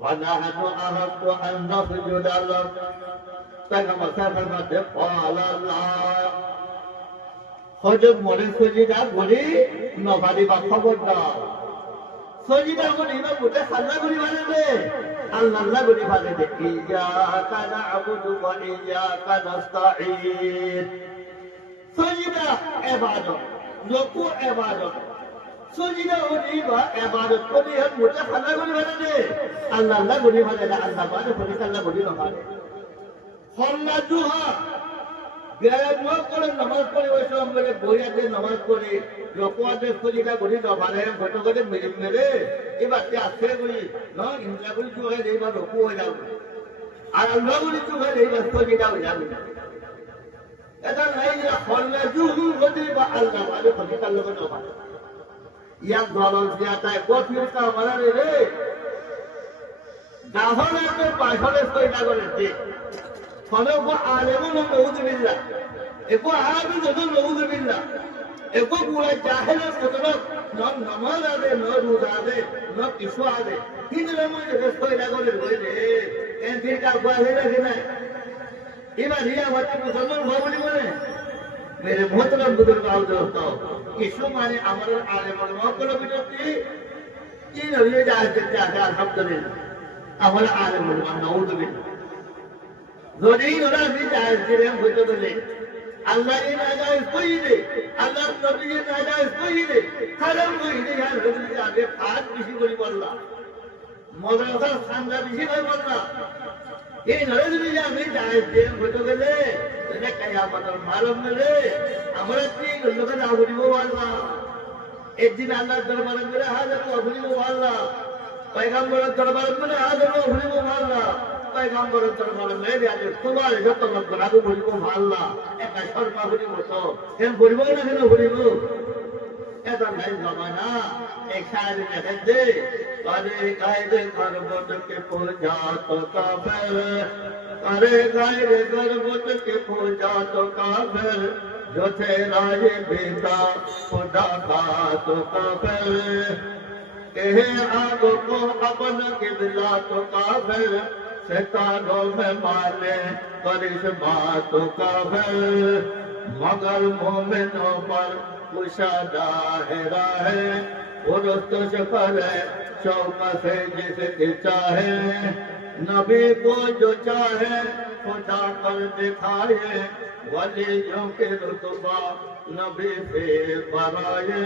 ونحن أحق أن نسجد لك পেগম্বর সাল্লাল্লাহু আলাইহি হযরত মরে সজিদা বলি নবাদি বা খবর দাও সজিদা বলি না বুতে খাল্লা করি বানাবে আল্লাহ আল্লাহ বলি ভালো দেখি ইয়াকা না'বুদু ওয়া ইয়াকা নাস্তাঈন সজিদা ইবাদত রুকু ইবাদত সজিদা হলি বা ইবাদত করি হল মুতা খালা করি বানাবে আল্লাহ আল্লাহ বলি ভালো আল্লাহ বাদে বলি আল্লাহ বলি না ভালো ফরলা দুহা গায়ব করে নামাজ পড়ে ওই সব বলে বইয়াতে নামাজ পড়ে রকুয়াতে সজিদা করি না ভালো ফটো করে মেরে মেরে এবার তে আসে বলি না ইনলা বলি চুকে দেবা রকু হয়ে যাবে আর আল্লাহ বলি চুকে দেবা সজিদা হয়ে যাবে এটা নাই যে ফরলা দুহু হতে বা আল্লাহ বাদে ফটি আল্লাহ বলি না ইয়া দলাল জিয়াতায় কফির কা মারে রে দাহনে পাছলে সজিদা করে দে ফলক আলেমুন নাউযুবিল্লাহ একো আহাবি যখন নাউযুবিল্লাহ একো পুরা জাহেলের মতলব নামাজ আদে ন রোজা আদে ন কিছু আদে কিন্তু মনে সইলা করে বইলে এন ফিরকা বাহে রাখে না এবার রিয়া হতে মুসলমান ভাবলি বলে মেরে মোহতরম বুজুর্গ আও দোস্ত কিছু মানে আমার আলেমুল ওয়াকল বিরতি কি হইয়ে যায় যে আলহামদুলিল্লাহ আমার আলেমুল নাউযুবিল্লাহ যদি ওরা জায়েজ দিলেন হইতে বলে আল্লাহ নাজায়েজ কইলে আল্লাহ নবী নাজায়েজ কইলে হারাম কইলে আর হইলে আগে ফাঁদ বেশি করে বললা মাদ্রাসা সাংগা বেশি করে বললা এই নরে যদি আমি জায়েজ দিলেন হইতে গেলে এটা কিয়ামতের মালুম নেলে আমরা কি লোকে না বলিব আল্লাহ একদিন আল্লাহর দরবারে মেরে হাজার বলিব আল্লাহ পয়গম্বরের দরবারে মেরে হাজার বলিব আল্লাহ পয়গম্বরের দরবারে মেরে আজ তোমার যত লোক রাগু বলিব আল্লাহ একটা শর্মা বলিব তো কেন বলিব না কেন বলিব এটা নাই জমানা এক সারি রেখে দে আরে গায়ে গর্বতকে পূজা তো কাফের আরে গায়ে গর্বতকে পূজা তো কাফের जो तेरा ये बेटा खुदा का तो काफिर कहे आगो को अपन किबला तो काफिर सितारों में माले करिश्मा तो काफिर मगर मोमिनों पर कुशादा है राहे उरुस्त शफर शौक से जिसके चाहे नबी को जो चाहे खुदा कर दिखाए वलियों के रुतबा नबी से बराए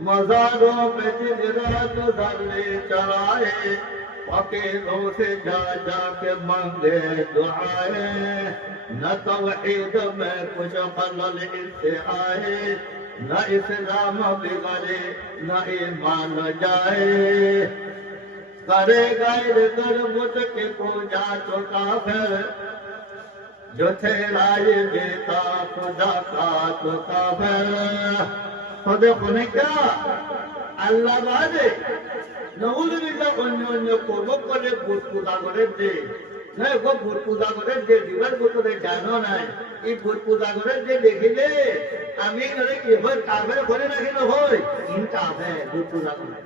मज़ारों पे जिन रात धरने चढ़ाए फकीरों से जा जाके मांगे दुआएं न तौहीद में कुछ खलल इससे आए न इस्लाम बिगड़े न ईमान जाए करे गैर गुरबत की पूजा तो काफिर जो ठहराए देता खुदा का तो काफिर खुदा ने क्या अल्लाह बादे नऊजुबिल्लाह অন্য করব করে ভূত পূজা করে দে না গো ভূত পূজা করে দে দিবার ভূতরে জানো নাই এই ভূত পূজা করে দে দেখিলে আমি ধরে কি হয় কাফের করে রাখিল হয় ইন কাফের ভূত পূজা করে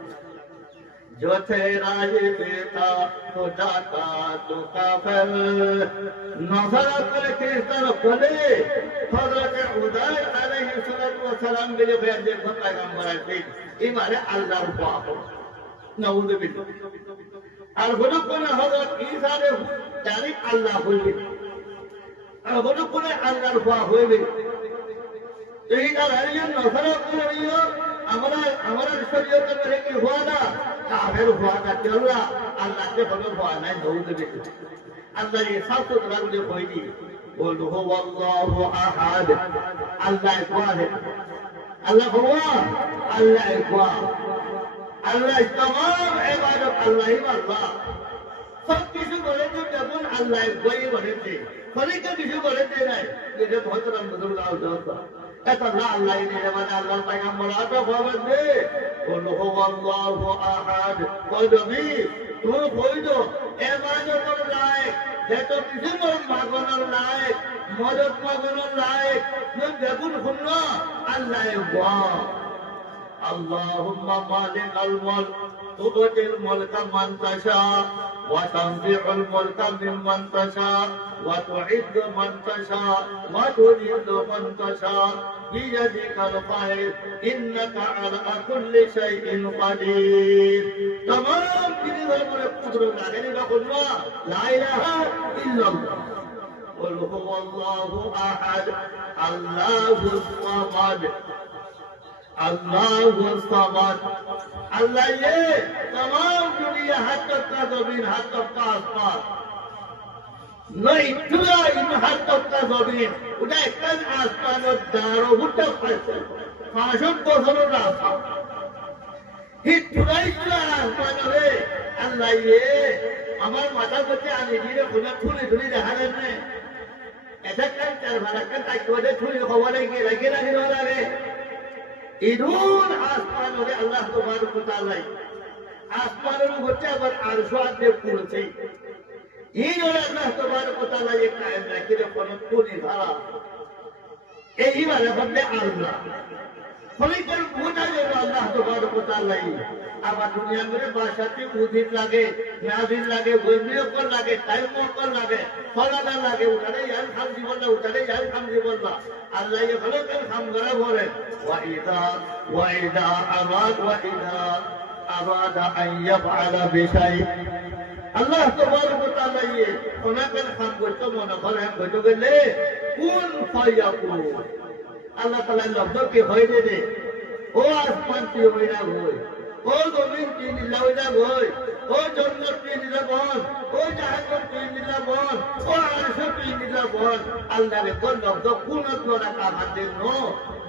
जो ठहराए देता खुदा का तो काफिर नफरत करके इस तरह बोले हजरत उदैर अलैहिस्सलातु वस्सलाम के लिए बयान देखो पैगंबर है ये माने अल्लाह पाक नऊज़ बिल्लाह और वो को हजरत ईसा ने जानी अल्लाह बोले और वो को अल्लाह पाक बोले यही का है नफरत कर रही हो हमारा शरीयत में की हुआ ना काफिर हुआ ना चला अल्लाह के बगैर हुआ नहीं नऊज़ बिल्लाह अल्लाह ये सब तो तरह मुझे कोई नहीं बोलो हो अल्लाहु अहद अल्लाह एक है अल्लाह हुआ अल्लाह एक अल्लाह तमाम इबादत अल्लाह ही अल्लाह सब किसी बोले तो जब अल्लाह एक वही बोले थे कोई का किसी बोले थे नहीं मेरे बहुत तरह बुजुर्ग आओ जाता ऐसा ना अल्लाह ही नहीं माना अल्लाह पैगंबर आता खबर दे बोलो हो अल्लाहु अहद कोई भी तू कोई दो इबादत कर लायक है तो किसी को मांगने लायक मदद मांगने लायक ये बेगुन सुनना अल्लाह वाह अल्लाहुम्मा मालिकल मुल्क तु'til mulka man tasha wa tanzi'ul mulka mimman tasha wa tu'izzu man tasha wa tudhillu man tasha biyadikal khair innaka ala kulli shay'in qadir tamam जिधर मेरे पुत्र लागे ना खुदा ला इलाहा इल्लल्लाह قل هو الله احد الله الصمد अल्लाह समद अल्लाह ये तमाम दुनिया हद तक का जमीन हद तक का आसमान नहीं तुला इन हद तक का जमीन उन्हें कल आसमान और दारों हुट्टा फैसल फाशों को सरो रास्ता ही तुला इतना आसमान है अल्लाह ये हमारे माता बच्चे आने जीने खुदा थोड़ी थोड़ी दहाने में ऐसा कर चल भला कर ताकि वजह थोड़ी खबरें की लगे ना हिरोला रे इधून आसमान होते अल्लाह तबारक व तआला आसमान में होते अगर अर्शाद में पूर्ति इन और अल्लाह तबारक व तआला ये कायम रखे रे कोनो कोनी धारा यही वाला बंदे अल्लाह कोई कर पूजा जो अल्लाह तबारक व तआला अब दुनिया में बादशाह उदिन लागे नाजिन लागे गोमियो कर लागे टाइम कर लागे फलाना लागे उठाने यार हम जीवन ना उठाने यार हम जीवन ना अल्लाह ये भले कर हम गरा बोले وإذا أراد أن يفعل بشيء الله تبارك وتعالى ये هناك हम को मन भर हम को ले कौन फयकून अल्लाह ताला लफ्ज के होय दे ओ आसमान की होइना होय ओ जमीन की नीला होय ओ जन्नत की नीला बन ओ जहन्नम की नीला बन ओ अर्श की नीला बन अल्लाह ने कोन लफ्ज कौन तोरा का हाथे नो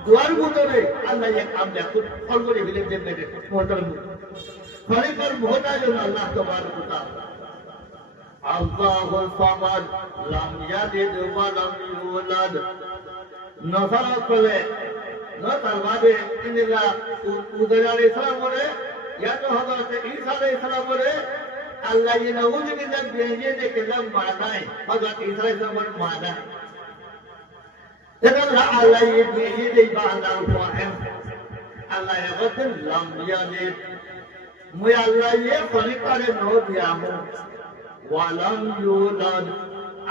द्वार बोले अल्लाह ये काम देखो और बोले विलेज में मेरे होटल में खड़े कर होता जो अल्लाह तबारक व तआला अल्लाहु समद लम यलिद व लम यूलद नफर कोले न तरवादे इनला उदर अलैहिस्सलाम बोले या तो हजरत ईसा अलैहिस्सलाम बोले अल्लाह ये नऊज़ बिल्लाह भेजे दे के लम माना है हजरत ईसा अलैहिस्सलाम माना है Jangan Allah ये भेजे दे बांधा हुआ है Allah ये बदल लम यलिद मुझे Allah ये फरिकारे नो दिया हूँ वालम यूलद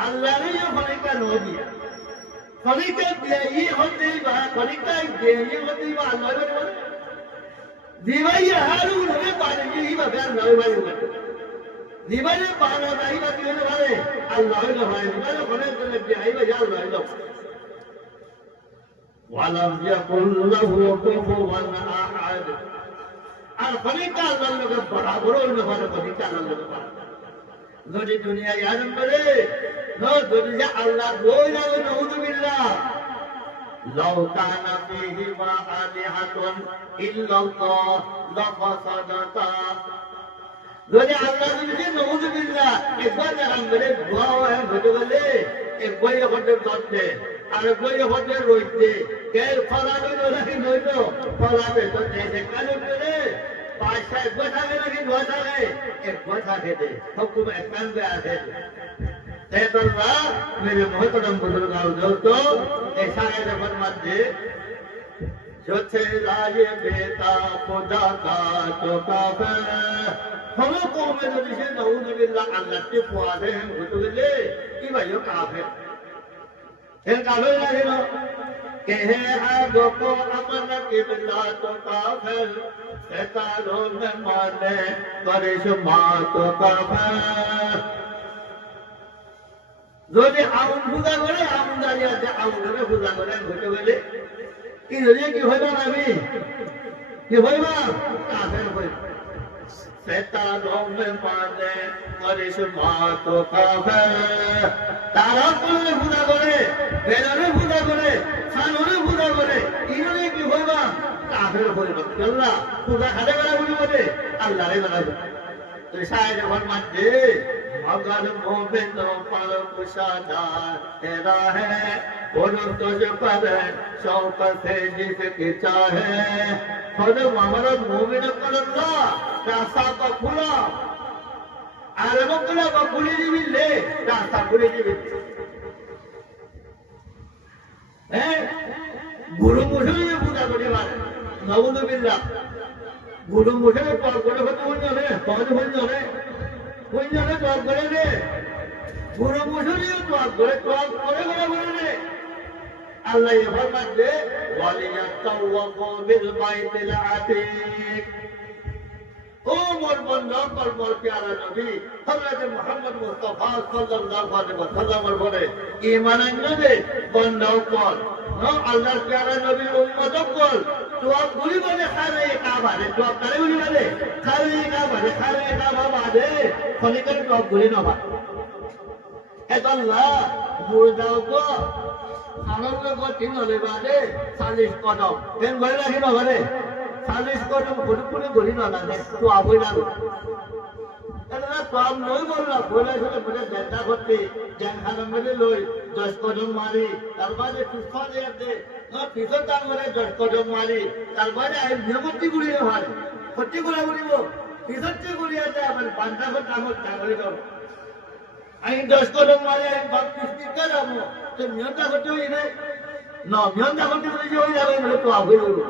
Allah ने ये फरिका नो दिया फरिका दिया ये होते ही बात फरिका दिया ये होते ही बात Allah ने बोले दीवाई हारू ने बारे ये बात यार नवे भाई हुए दीवाई बाना नहीं बात ये ना भाई Allah ने भाई दीवाई बने तो दिया ये बात यार Allah ولم يكن له كفوا أحد আর খনিকটা আল্লাহর লোকে বরাবর অন্য ভালো খনিকটা আল্লাহর লোকে বরাবর যদি দুনিয়া ইয়াদ করে যদি যে আল্লাহ বই লাগে নউযুবিল্লাহ লাউ কানা ফীহিমা আলিহাতুন ইল্লাল্লাহ লাফাসাদাতা যদি আল্লাহ যদি নউযুবিল্লাহ একবার জানান বলে দোয়া হয় ঘটে বলে এক বই হতে দতে আর বই হতে রইতে কে ফলানো নাকি নইল ফলাবে তো দেশে কালো করে পাঁচটা এক কথা নাকি দোয়া থাকে এক কথা খেতে হুকুম এক কান্দে আছে तेरा मेरे मोहतरम बुजुर्गों दोस्तों ऐसा है फरमाते जो तेरा ये बेटा खुदा का तो काफिर हम को में जो जिसे नऊज़ बिल्लाह अल्लाह के फुआदे हैं बुजुर्गे कि भाई काफिर है काफिर नहीं नो कहे आगो को अमन के बिल्लाह तो काफिर शैतानों में माने करिश्मा तो काफिर যদি আগুন পূজা করে আগুন জ্বালিয়ে আছে আগুনের পূজা করে ঘটে বলে কি যদি কি হইব না আমি কি হইব কাফের হইব শয়তানও মে মানে করিশ্মা তো কাফের তারা করলে পূজা করে বেলরে পূজা করে সানরে পূজা করে ইনি কি হইব কাফের হইব আল্লাহ পূজা খাতে বেলা বলে আল্লাহরে বেলা তো সাহেব ফরমাতে मगर मोमिनों पर कुशादा तेरा है बोलो तुझ पर शौक से जिसकी चाहे खुद हमारा मोमिन पर अल्लाह रास्ता को खुला आरब खुला खुली जीवी ले रास्ता खुली जीवी गुरु मुसलिम पूजा करने वाले नऊज़ बिल्लाह गुरु मुसलिम पर गुरु को तो नहीं पहुंच नहीं কোনজনে তোয়াব করে রে পুরো মুসলিম তোয়াব করে বলে রে আল্লাহ ফরমাতে ওয়ালিয়াতাওয়াফু বিল বাইতিল আতীক ও মোর বন্ধু মোর প্যারা নবী হযরত মুহাম্মদ মুস্তাফা সাল্লাল্লাহু আলাইহি ওয়াসাল্লাম বলে ঈমান আনবে বন্ধু কর আল্লাহর প্যারা নবীর উম্মত কর তোয়াব গুলি বলে খারে কাবা রে তোয়াব করে গুলি বলে খারে কাবা বাদে খনিকের তোয়াব গুলি নবা এতল্লাহ মুরদাও কো আনন্দ কো তিন হলে বাদে 40 কদম তেন বলে রাখি না ঘরে 40 কদম পুরো গুলি না লাগে তো আবই না এটা তোয়াব নই বললা বলে বলে জেতা করতে জানখানা মেলে লই 10 কদম মারি তারপরে সুস্থ দিয়ে দে পিছন তার মানে 10 কদম মারি তারপরে আই নিয়মতি গুলি হয় সত্যি গুলা গুলিব পিছনতে গুলি আছে আমার বান্দা কো কামত চাগলি দাও আই 10 কদম মারি আই বাপ কিস্তি করাবো তো নিয়মটা করতে হই না নিয়মটা করতে হই হই যাবে বলে তো আবই বলবো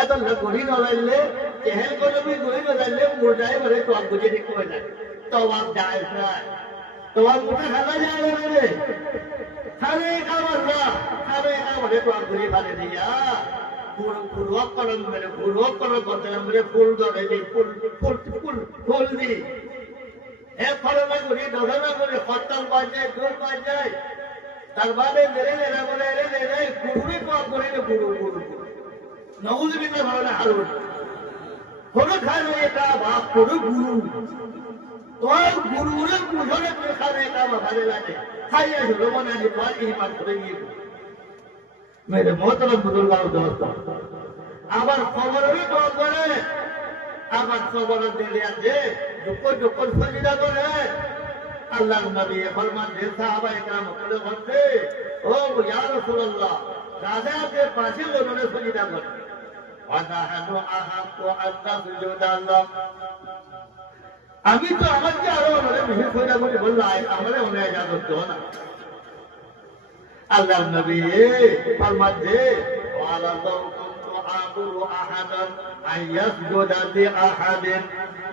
এত গুলি না লাগলে চেহেল কদমে গুলি না লাগলে মুরদাই বলে তো আব বুঝে ঠিক হয়ে যায় তো আব যায় না তো আব মুখে খাওয়া যায় না রে খারে খাওয়া খারে খাওয়া তো আব গুলি ভালে দিয়া ফুল করম করতে মেরে ফুল ধরে দি ফুল দি এ ফলনা গুলি দোধনা করে খতম বাজে দূর বাজে তার বাদে মেরে বলে রে গুরুই তো আব গুলি গুরু নউজ বিল্লাহ ভালো না হারুন কোনো খায় এটা বাপ কোনো গুরু তোর গুরুরে বুঝলে তোর খায় এটা ভালো লাগে খাইয়া হলো মানে আমি তোর ইমান করে নিয়ে মেরে মোহতরম বুজুর্গাও দোস্ত আবার খবরের তো করে আবার খবরের দিলে আছে দুঃখ সজিদা করে আল্লাহর নবী ফরমান দিয়ে সাহাবায়ে کرام বলে বলতে ও ইয়া রাসূলুল্লাহ রাজাকে পাশে বলে সজিদা করে ওয়ানাহনু আহাক্কু আন নাসজুদা লাহ আমি তো আমাকে আরো বেশি সজিদা করে বললাই আমারে মনে ইজাজত দাও না আল্লাহর নবী ফরমাতে ওয়ালা লাউ কুনতু আমুরু আহাদান আন ইয়াসজুদা লিআহাদিন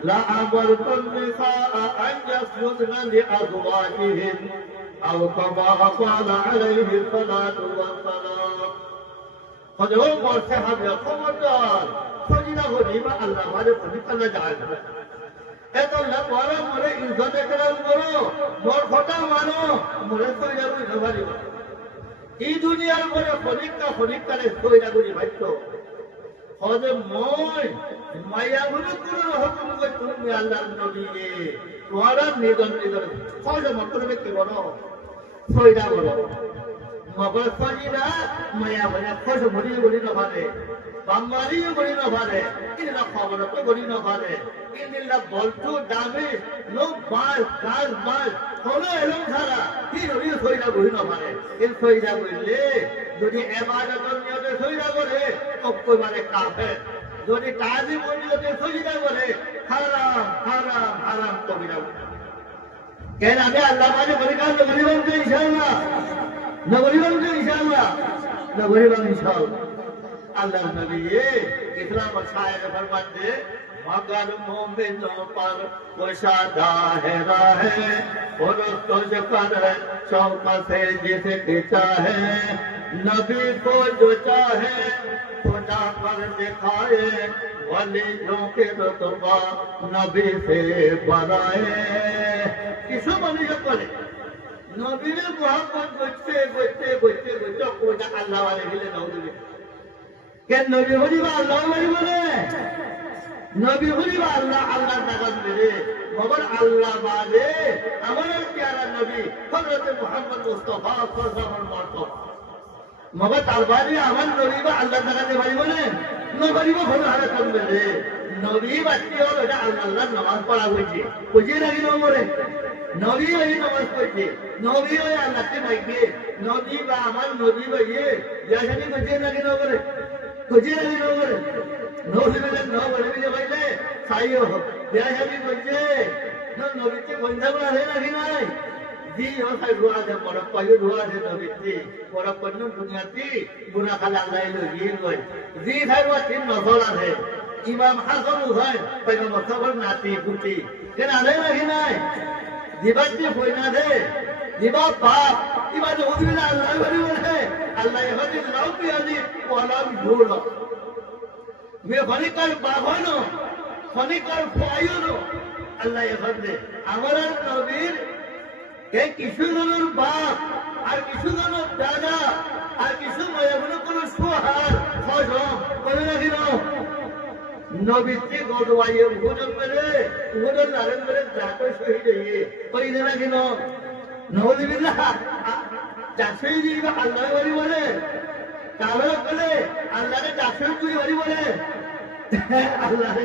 লা আমারতু নিসাআ আন ইয়াসজুদনা লিআজওয়াজিহিন আও কামা ক্বালা আলাইহি সালাতু ওয়াস সালাম হযরত ওমর সাহাবীরা খবরদার সজিদা করিবা আল্লাহ বারে পবিত্র যায় না এত বড় মরে ইজ্জত করম করো মোর কথা মানো মরে সজিদা করি ভারি এই দুনিয়ার মধ্যে ফরিকটা ফরিকটারে সইরা করি ভাইতো হযরত মই মায়াগুলো করে হুকুম করে তুমি আল্লাহর নবী তোমারা নিদন নিদন হযরত মতলবে কি বলো সইদা বলো মগর সজিরা মায়া বলে খোঁজ বলি বলি না পারে বাঙালি বলি না পারে ইনলা খবর তো বলি না পারে ইনলা বলতো দামে লোক বাস গাছ বাস হলো এলম ছাড়া কি রবি সইদা বলি না পারে এই সইদা বললে যদি ইবাদতের নিয়তে সইদা করে তো মানে কাফের যদি তাজিমুল নিয়তে সইদা করে হারাম হারাম হারাম কবিরা কেন আমি আল্লাহ মানে পরিকার বলি বলতে ইনশাআল্লাহ नबी बन इंशाअल्लाह नबी बन इंशाअल्लाह अल्लाह नबी ये इस्लाम शायर फरमाते मगर मोमिनों पर कुशादा है राह और तुझ पर शौकत से जिसके चाहे नबी को जो चाहे खुदा पर दिखाए वलियों के रुतबा नबी से बढ़ाए किसो मनुष्य बोले নবীরে মোহাম্মদ করতে করতে করতে করতে কোটা আল্লাহ ওয়ালে গেলে নাউদুবিল্লাহ কেন নবী হরিবা আল্লাহ ওয়ালি বলে নবী হরিবা আল্লাহ আল্লাহ নাগাদ মেরে মগর আল্লাহ বাদে আমাদের প্যারা নবী হযরত মুহাম্মদ মুস্তাফা সাল্লাল্লাহু আলাইহি ওয়াসাল্লাম মগর তারবারে আমার নবী বা আল্লাহ নাগাদে ভাই বলে নবী বা ভালো হারে করবে রে নবী বাচ্চা হলো এটা আল্লাহর নামাজ পড়া হইছে বুঝে নাকি নম্বরে নবী ওই নামাজ পড়ছে নবী ওই আল্লাহকে মাইকে নবী বা আমার নবী ভাইয়ে ইয়াসানি বুঝে নাকি নম্বরে বুঝে নাকি নম্বরে নবী বলে নবী বলে ভাইলে সাইও ইয়াসানি বুঝে নবীকে বন্ধা করা হয় নাকি নাই জি ও সাই দোয়া দে বড় পাইও দোয়া দে নবীতে বড় পন্ন দুনিয়াতে গুনাহ খালা আল্লাহ লগিয়ে লয় জি সাই ওয়া তিন নজর আছে ইমাম হাসান হুসাইন পয়গম্বর সবার নাতি পুতি কেন আলে নাকি নাই দিবাতে হইনা দে দিবা বাপ ইবাদে উযবিল্লাহ আল্লাহ বলি বলে আল্লাহ ইহাদি লাউ বিয়াদি ওয়ালা বিহুল মে ফনিকার বাহনো ফনিকার ফায়ুনো আল্লাহ ইহাদি আমার নবীর কে কিছু জনের বাপ আর কিছু জনের দাদা আর কিছু মায়াগুলো কোন সুহার ফজম বলে নাকি না নবীতে গদওয়ায়ে উহুদের মেরে উহুদের লারেন মেরে জাতো শহীদ হয়ে কইলে নাকি না নাউযুবিল্লাহ জাশহীদি বা আল্লাহ বলি বলে কালো বলে আল্লাহকে জাশহীদ বলি বলে अल्लाह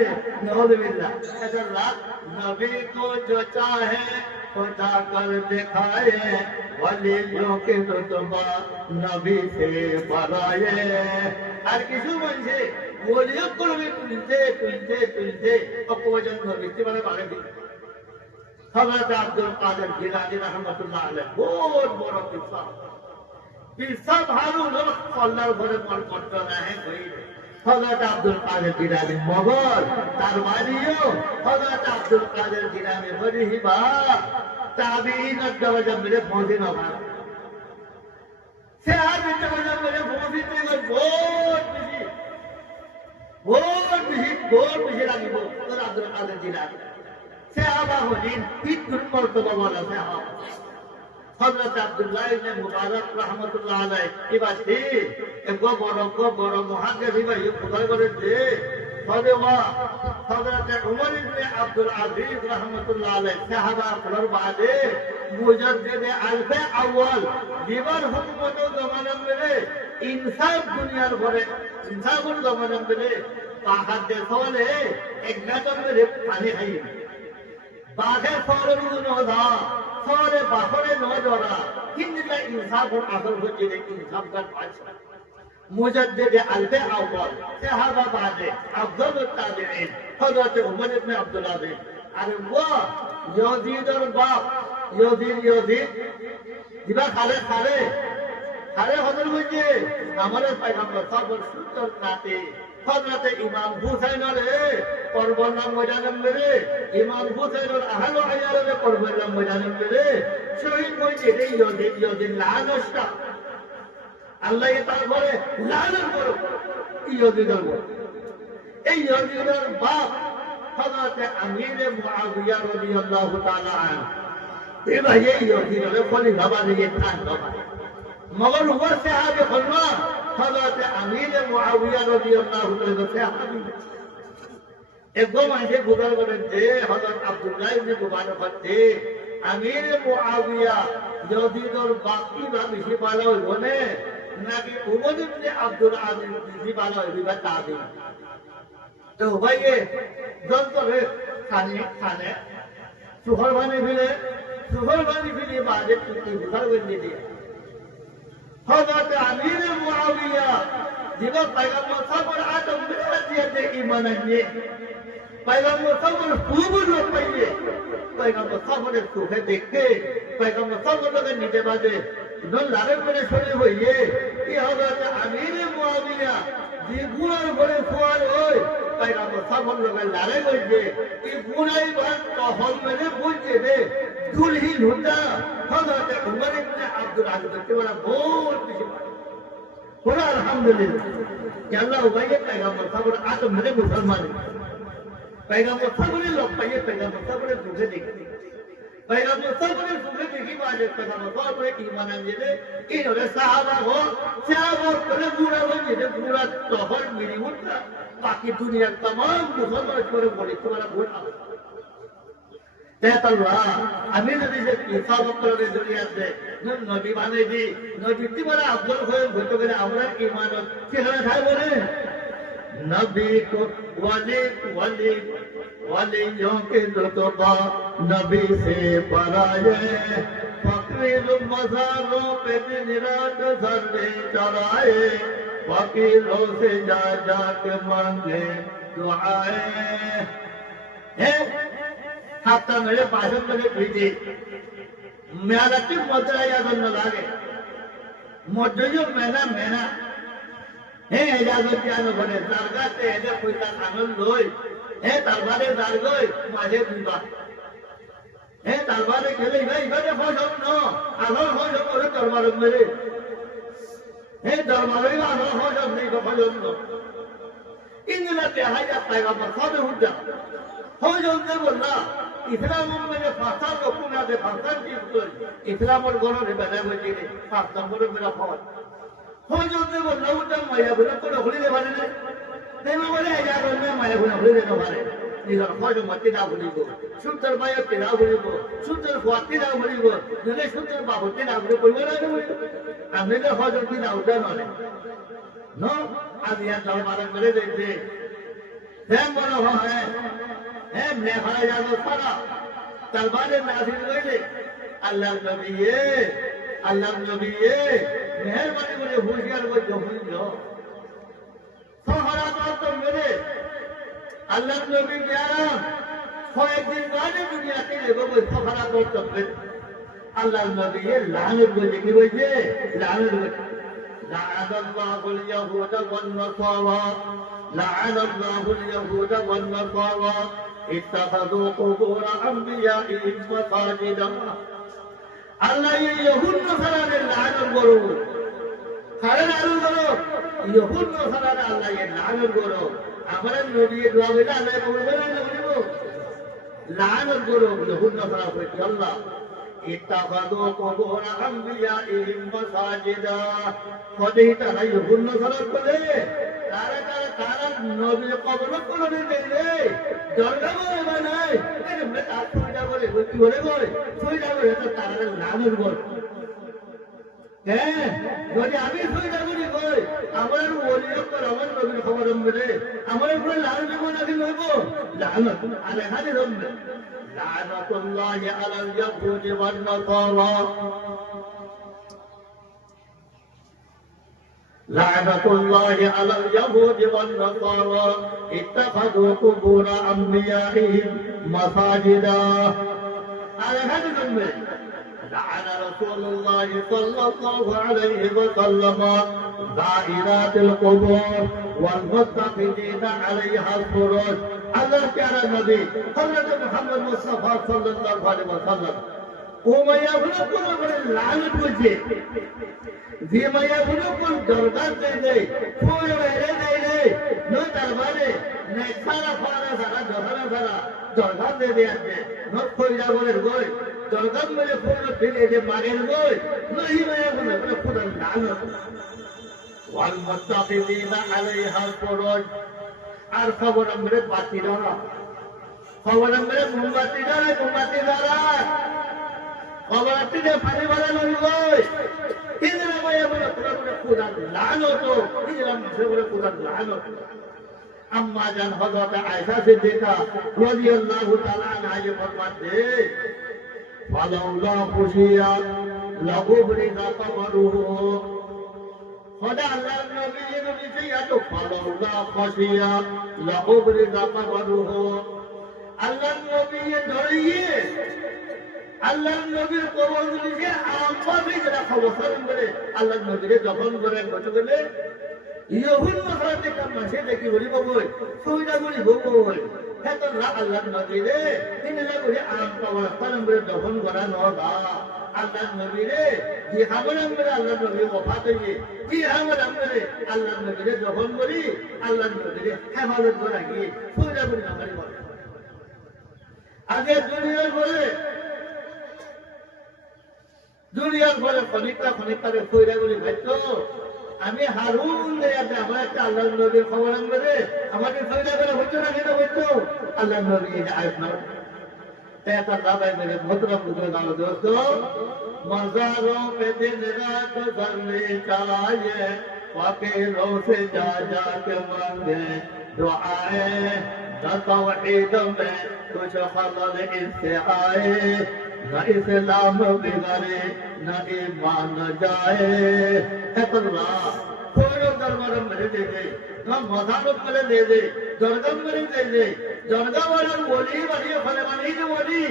नौज़ुबिल्लाह अल्लाह नबी को जो चाहे खुदा कर दिखाए वलियों के रुतबा नबी से बढ़ाए আর কিছু বলছে ওলিও করবে তুলতে তুলতে তুলতে অপবজন নবীতে মানে বাড়বে হযরত আব্দুল কাদের জিলানী রাহমাতুল্লাহ আলাইহি বহুত বড় কিসা কিসা ভালো লোক আল্লাহর ঘরে পর করতে না है कोई হযরত আব্দুল কাদের জিলানী মগর তার বাড়িও হযরত আব্দুল কাদের জিলানী হরিহিবা তাবিঈন দরজা মেরে পৌঁছে না ভাই সে আর দরজা মেরে পৌঁছতে গেল বহুত বেশি লাগিব তোর আব্দুল কাদের জিলানী সে আবা হদিন তিন মর্তবা বলা সে হযরত আব্দুল্লাহ ইবনে মুবারক রাহমাতুল্লাহ আলাইহি ইবাতি এক বড় মুহাদ্দিস ভাই খোদার করে যে ফদেওয়া হযরত উমর ইবনে আব্দুল আজিজ রাহমাতুল্লাহ আলাইহি সাহাবা ফলর বাদে মুজাদ্দিদ আলফে আউয়াল লিবার হুকুমত জামানা মেরে ইনসাফ দুনিয়ার ঘরে ইনসাফের জামানা মেরে পাহাড় দেশলে এক নাটক মেরে পানি খাইয়ে বাঘে ফরের নদা ফরে বাহরে নদরা কিন্তু ইনসাফের আসল হচ্ছে ইনসাফের পাঁচটা মুজাদ্দিদ আলফে আউয়াল সাহাবা বাদে আফজালুত তাবিঈন হযরত উমর ইবনে আব্দুল আজিজ আর ওয়া ইয়াজিদের বাপ ইয়াজিদ দিবা খালে হযরত হইছে আমাদের পয়গম্বর সর্বর সুন্দর নাতি হযরত ইমাম হুসাইনের করবলা ময়দানের মেরে ইমাম হুসাইনের আহলে আয়ালে করবলা ময়দানের মেরে শহীদ হইছে এই ইয়াজিদ লানস্তা আল্লাহ তারপরে লানত করো ইয়াজিদের এই ইয়াজিদের বাপ হযরত আমির মুআবিয়া রাদিয়াল্লাহু তাআলা আনহু এই ভাই ইয়াজিদের খলিফা বানিয়ে খান বাবা মগর উমর সাহাবে খলনা হযরত আমির মুআবিয়া রাদিয়াল্লাহু তাআলা সাহাবী একদম আগে বুঝার করেন যে হযরত আব্দুল্লাহ ইবনে মুবারক হচ্ছে আমির মুআবিয়া যদি তোর বাকি বা বেশি ভালো হইব না নাকি উমর ইবনে আব্দুল আজিজ বেশি ভালো হইব বা তাবিঈন তো ভাইয়ে যন্তরে খানে সুহর বানি ফিরে বাজে তুই বুঝার করে দিয়ে হযরত আমির মুআবিয়া যিনি পয়গম্বর সাহেবের আদম মিলাদিয়াতে ঈমান নিয়ে পয়গম্বর সাহেবের পূর্ব পাইয়ে পয়গম্বর সাহেবের চোখে দেখে পয়গম্বর সাহেবের নিতে বাজে নন লারে করে শুনে হইয়ে কি হযরত আমির মুআবিয়া যে গুনার ঘরে ফুয়ার হয় পয়গম্বর সাহেবের লগে লারে কইছে এই গুনাই বাদ তহল মেরে বলছে রে দুলহিন হুদা হযরত উমর ইবনে আব্দুল আজিজ কে বলা বহুত বেশি বলা আলহামদুলিল্লাহ कि अल्लाह उबाइये पैगंबर साहब आ तो मेरे मुसलमान पैगंबर साहब ने लोग पाइए पैगंबर साहब ने दूसरे देखे पैगंबर साहब ने दूसरे देखी बात है पैगंबर साहब ने ईमान आने इन्होंने सहाबा करे पूरा हो ये पूरा तोहर मिली उठा बाकी दुनिया तमाम मुसलमान छोड़े बोले तुम्हारा भूल আমি যদি যে ইসাবতের জড়িয়ে নবী মানে দি নবী মানে আব্দুল হয়ে হইতে গেলে আমরা ইমানত কিভাবে থাকবো রে নবী কো ওয়ালিयों के रुतबा नबी से पराये फकीर मज़ारों पे दिन रात सर चढ़ाए फकीरों से जा के मांगे दुआएं हाथ मेरे भाषण मेरे पीछे मेरा तो मुद्रा याद न लागे मुद्रा जो मैना हे इजाजत क्या न बने दरगाह से ऐसे कोई का आनंद होए हे दरबारे दरगाह माजे दूंगा हे दरबारे खेले भाई इधर हो जाओ ना आलोर हो जाओ और दरबार मेरे हे दरबारे का आलोर हो जाओ नहीं तो हो जाओ ना इन्हें ते हाय जाएगा मसाले उठ जा हो जाओ ने बोला इस्लाम में जो फासा को पुना दे फासा चीज तो इस्लाम और गोनो ने बना मुझे ने फासा बोलो मेरा फौज हो जो ने वो लौटा माया बोला तो होली दे वाले ने मैं बोले या बोले माया बोला होली दे तो वाले इधर फौज मत ना बोली को सुंदर माया के ना बोली को सुंदर फाती ना बोली को ने सुंदर बाबू के ना बोली कोई ना बोली हमने तो फौज की ना उठा ना नो अब यहां दरबार में दे हम बोलो है मैं खड़ा जानो सारा तलवारे नाजिल गए अल्लाह नबी मेहरबानी करे होशियार को जो हुई जो सहारा तो मेरे अल्लाह नबी प्यारा कोई दिन बाद दुनिया के लिए कोई सहारा तो अल्लाह नबी लानत को देखी वजह लानत لعن الله اليهود والنصارى لعن الله اليهود والنصارى اتخذوا قبور انبيائهم مساجدا الله يهود نصارى لعن الغرور কারণ আল্লাহ বলো ইহুদ নসারা আল্লাহ এর লানত করো আমার নবী দোয়া বলে আল্লাহ বলবে না বলবো লানত করো ইহুদ নসারা কইতে আল্লাহ اتخذوا قبور انبيائهم مساجدا কতই তারা ইহুদ নসারা করে তারা নবীর কবর করে দিলে দরগা বানায় এমনি তার সুবিধা করে কি বলে করে সুবিধা করে তারা লানত করে হ্যাঁ যদি আমি সুবিধা করি কই আমার ওলিও কর আমার নবীর খবর মেলে আমার উপরে লাল দেব নাকি লইব লানত আরে হাতে জমবে লানাতুল্লাহ আলাল ইয়াহুদ ওয়ান নাসারা لعنة الله على اليهود والنصارى اتخذوا قبور أنبيائهم مساجدا على هذا الأمر لعن رسول الله صلى الله عليه وسلم زائرات القبور والمتخذين عليها الفروج الله تعالى النبي حضرت محمد مصطفى صلى الله عليه وسلم وما يبلغ من اللعنة وجه فيما يبلغ درجات دي فوق ويري دي نو دربارے نکھارا فارا سارا دھرا سارا درجات دے آتے نو کوئی جا بولے گوئی درجات میرے فوق پھر اے مارے گوئی نہیں میں بولے خدا لعنت والمتخذين عليها الفروج আর খবর আমরা বাতি ধরা খবর আমরা মোমবাতি ধরা খবর আপনি পানি বাড়ানো গই ইনরা বলে বলে পুরো কুরআন লানত ইনরা বলে কুরআন লানত আম্মা জান হযরত আয়েশা সিদ্দিকা রাদিয়াল্লাহু তাআলা আনহা যে ফরমাতে ফালাউলা খুশিয়াত লাগুবরিনা কবরুহু খোদা আল্লাহর নবী বলেছে এত ফালাউলা খুশিয়াত লাগুবরিনা কবরুহু আল্লাহর নবী ধরিয়ে আল্লাহর নবীর কবর বলেছে আমভাবে যারা খবর করে আল্লাহর নবীরে যখন করে কত গেলে ইহুদ মহারাজে কাম মাসে দেখি বলি বই সুবিধা বলি বই এত আল্লাহর নবীরে তিনি লাগলে আম কবর করে যখন করা নগা আল্লাহর নবীরে যে হামর আমরা আল্লাহর নবী ওফাত হইয়ে যে হামর আমরা আল্লাহর নবীরে যখন বলি আল্লাহর নবীরে হেফাজত করা গিয়ে সুবিধা বলি আমারই বলে আগে দুনিয়ার পরে খনিকটা কইরাগুলি ভাইতো আমি হারুন দেয়াতে আমার একটা আল্লাহ নবীর খবর আনবে রে আমাকে কইরা করে হইতো না কেন হইতো আল্লাহ নবী আয়াত না তেতা দাবাই মেরে ভদ্রা পুত্র নাম দোস্ত मज़ारों पे दिन रात करने चाहिए फकीरों से जा जा के मांगे दुआएं न तौहीद में कुछ खलल इससे आए न इस्लाम बिगड़े न ईमान जाए अल्लाह कोई दरबार में दे दे न मज़ारों में दे दे दरगाह में दे दे दरगाह वाला वली वाली फले वाली जो वली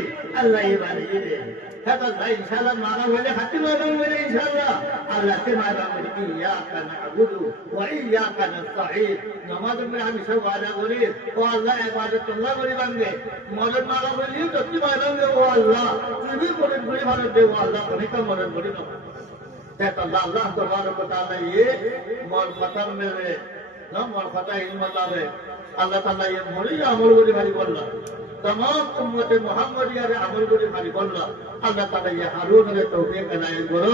अल्लाह ही वाली दे هذا إن شاء الله معنا ولا حتى ما ولا إن شاء الله الله كما إياك نعبد وإياك نستعين نماذج من هم سوى على غريب والله عبادة الله غريب عنه مولد ما غريب تبي ما غريب والله تبي غريب غريب هذا ده والله كنيك مولد غريب ده الله تبارك وتعالى ये मौल खतर में रे ना मौल खतर इल्म अल्लाह रे अल्लाह ताला ये मोरी अमल गरी भारी बोलला तमाम उम्मत मुहम्मदिया रे अमल गरी भारी बोलला अल्लाह ताला ये हारून रे तौफीक इनायत करो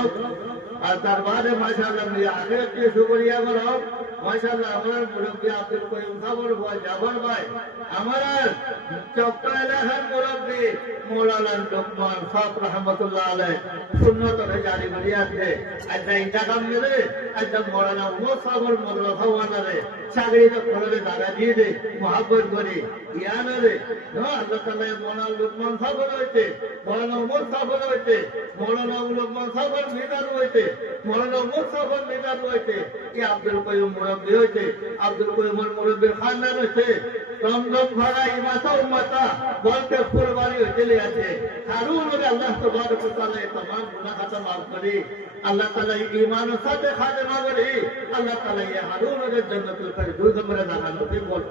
और दरबारे माशाअल्लाह मेरे आगे के शुक्रिया करो माशाअल्लाह हमारा मुरब्बी आब्दुल करीम साहब और जाबर भाई हमारा चौका इलाहार मुरब्बी मौलाना लुकमान साहब रहमतुल्लाह अलैह सुन्नत रे जारी बलिया थे अच्छा इनका काम मिले अच्छा मौलाना उमर साहब और मदरसा वाला रे चाकरी तो खोले दादा जी दे मोहब्बत करी ज्ञान रे ना अल्लाह ताला मौलाना लुकमान साहब होते मौलाना उमर साहब होते मौलाना लुकमान साहब मीदार होते मौलाना उमर साहब मीदार होते ये अब्दुल कयूम मुरब्बी होते अब्दुल कयूम मुरब्बी खानदान होते दमदम भरा इमाता उम्मता बोलते फुलवारी होते ले आते हारून और अल्लाह तबारक व तआला तमाम गुनाह खता माफ करे अल्लाह ताला ईमान और साथ खातिमा करे अल्लाह ताला ये हारून और जन्नतुल फिरदौस में दाखिल होते बोल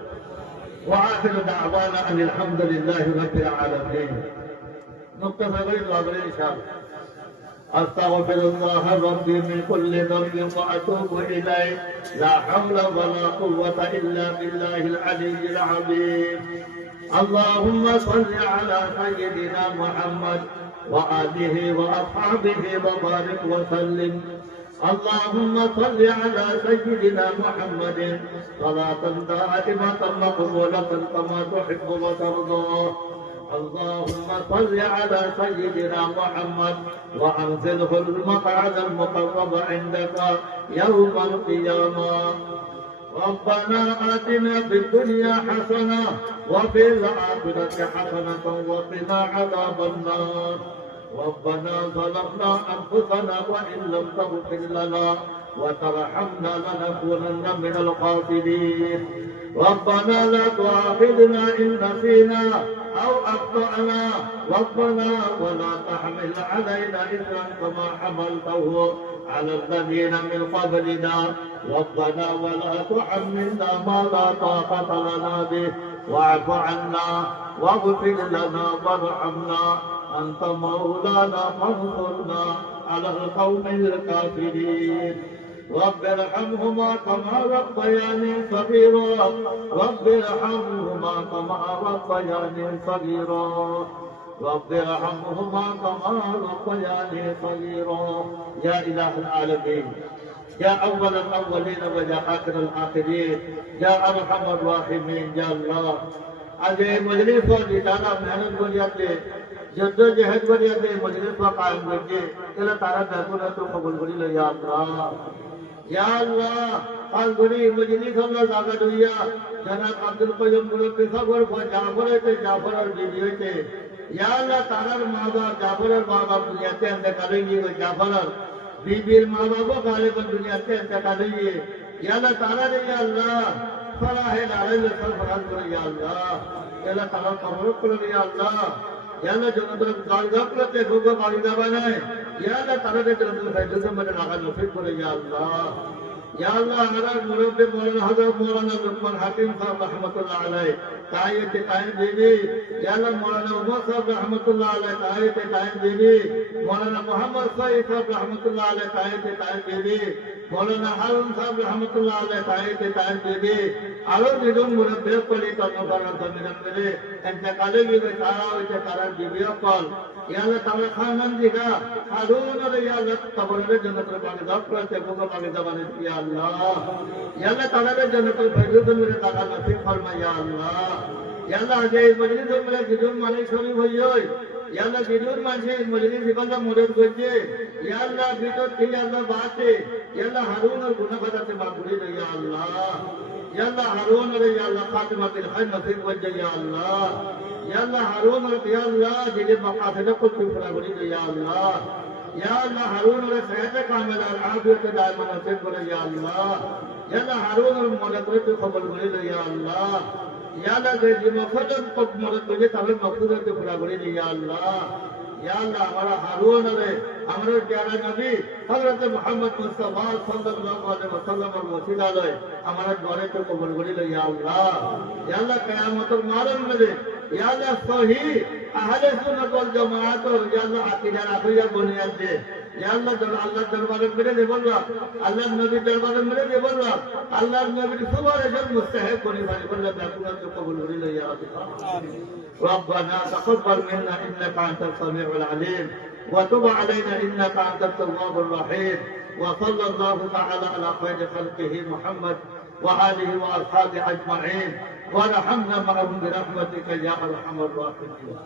وآخر دعوانا أن الحمد لله رب العالمين نقطة صغيرة وأبرين إن شاء الله أستغفر الله ربي من كل ذنب وأتوب إليه لا حول ولا قوة إلا بالله العلي العظيم اللهم صل على سيدنا محمد وآله وأصحابه وبارك وسلم اللهم صل على سيدنا محمد صلاة دائمة مقبولة كما تحب وترضى اللهم صل على سيدنا محمد وأنزله المقعد المقرب عندك يوم القيامة ربنا آتنا في الدنيا حسنة وفي الآخرة حسنة وقنا عذاب النار ربنا ظلمنا أنفسنا وإن لم تغفر لنا وترحمنا لنكونن من الخاسرين ربنا لا تؤاخذنا إن نسينا أو أخطأنا ربنا ولا تحمل علينا إثرا كما حملته على الذين من قبلنا ربنا ولا تحملنا ما لا طاقة لنا به واعف عنا واغفر لنا وارحمنا أنت مولانا فانصرنا على القوم الكافرين رب ارحمهما كما ربياني صغيرا رب ارحمهما كما ربياني صغيرا رب ارحمهما كما ربياني صغيرا يا إله العالمين يا أول الأولين ويا آخر الآخرين يا أرحم الراحمين يا الله आज ये मजलिस को जिताना मेहनत करियाते जद्दोजहद करियाते मजलिस को कायम करके तेरा तारा बेकुना तो कबूल करी ले या अल्लाह आज बड़ी मजलिस अल्लाह ताकत हुआ जनाब अब्दुल कयूम मुरब्बी खबर को जाफर थे जाफर और बीवी थे या अल्लाह तारार माँ बाप जाफर और माँ बाप दुनिया से इंतकालेंगे जाफर और बीबीर माँ बाप गालिबन दुनिया से इंतकालेंगे या अल्लाह तारा ने या अल्लाह फराह लाल फराज करे या अल्लाह या तारा कब्र करे या अल्लाह या अल्लाह जन्नत गालगा करते गोगो गालगा बनाए या अल्लाह तारा ने जन्नत फैसले से मदद नागा नसीब करे या अल्लाह हमारा मुरब्बी मौलाना हजरत मौलाना लुकमान हकीम साहब रहमतुल्लाह अलैह तायत कायम बीबी या अल्लाह मौलाना उमर साहब रहमतुल्लाह अलैह तायत कायम बीबी मौलाना मोहम्मद सईद साहब रहमतुल्लाह अलैह तायत कायम बीबी मौलाना हारून साहब रहमतुल्लाह अलैह तायत कायम बीबी आरो निदुम मुरब्बी पली तनफरन जमीन मेरे इंतकाले की तारा होते तारा बीबी अकल या अल्लाह तारा खानदान दिखा हारून और या अल्लाह कब्र में जन्नत में पानी दाब करते को पानी दबाने या अल्लाह या अल्लाह ताला ने जन्नत में फैसले मेरे ताला नसीब फरमा या अल्लाह जे मजलिस में गिदुर माने शरीफ होई या अल्लाह गिदुर माने मजलिस इकल्ला मदद करजे या अल्लाह भीतर थी या अल्लाह बाते या अल्लाह हारून और गुनाह बताते माफी दे या अल्लाह हारून और या अल्लाह खातिमातुल खैर नसीब वजह या अल्लाह हारून और या अल्लाह जिले मकासद को पूरा करी दे या अल्लाह हारून और सेहत कामिल और आफियत दायमा नसीब करे या अल्लाह हारून और मदद को कबूल करे या अल्लाह जे मकसद को मदद करे तबे मकसद को पूरा करे या अल्लाह हमारा हारून और हमारे प्यारा नबी हजरत मोहम्मद मुस्तफा सल्लल्लाहु अलैहि वसल्लम और वसीला ले हमारा द्वारे को कबूल करे या अल्लाह क़यामत मालूम मिले या अल्लाह सही अहले सुन्नत वल जमात और या अल्लाह अकीदा रखिया बुनियाद दे या अल्लाह दरबार में दे बोलवा अल्लाह नबी दरबार में दे बोलवा अल्लाह नबी सुबारे जब मुस्तहिक होने वाले बल्ला बेकुना तो कबूल करे या अल्लाह रब्बना तक़ब्बल मिन्ना इन्नका अंतस समीउल अलीम व तुब अलैना इन्नका अंतत तव्वाबुर रहीम व सल्लल्लाहु तआला अला खैरि खल्क़िही मुहम्मद व आलिहि व अस्हाबिहि अजमईन व रहमना मअहुम बिरहमतिका या अरहमर राहिमीन।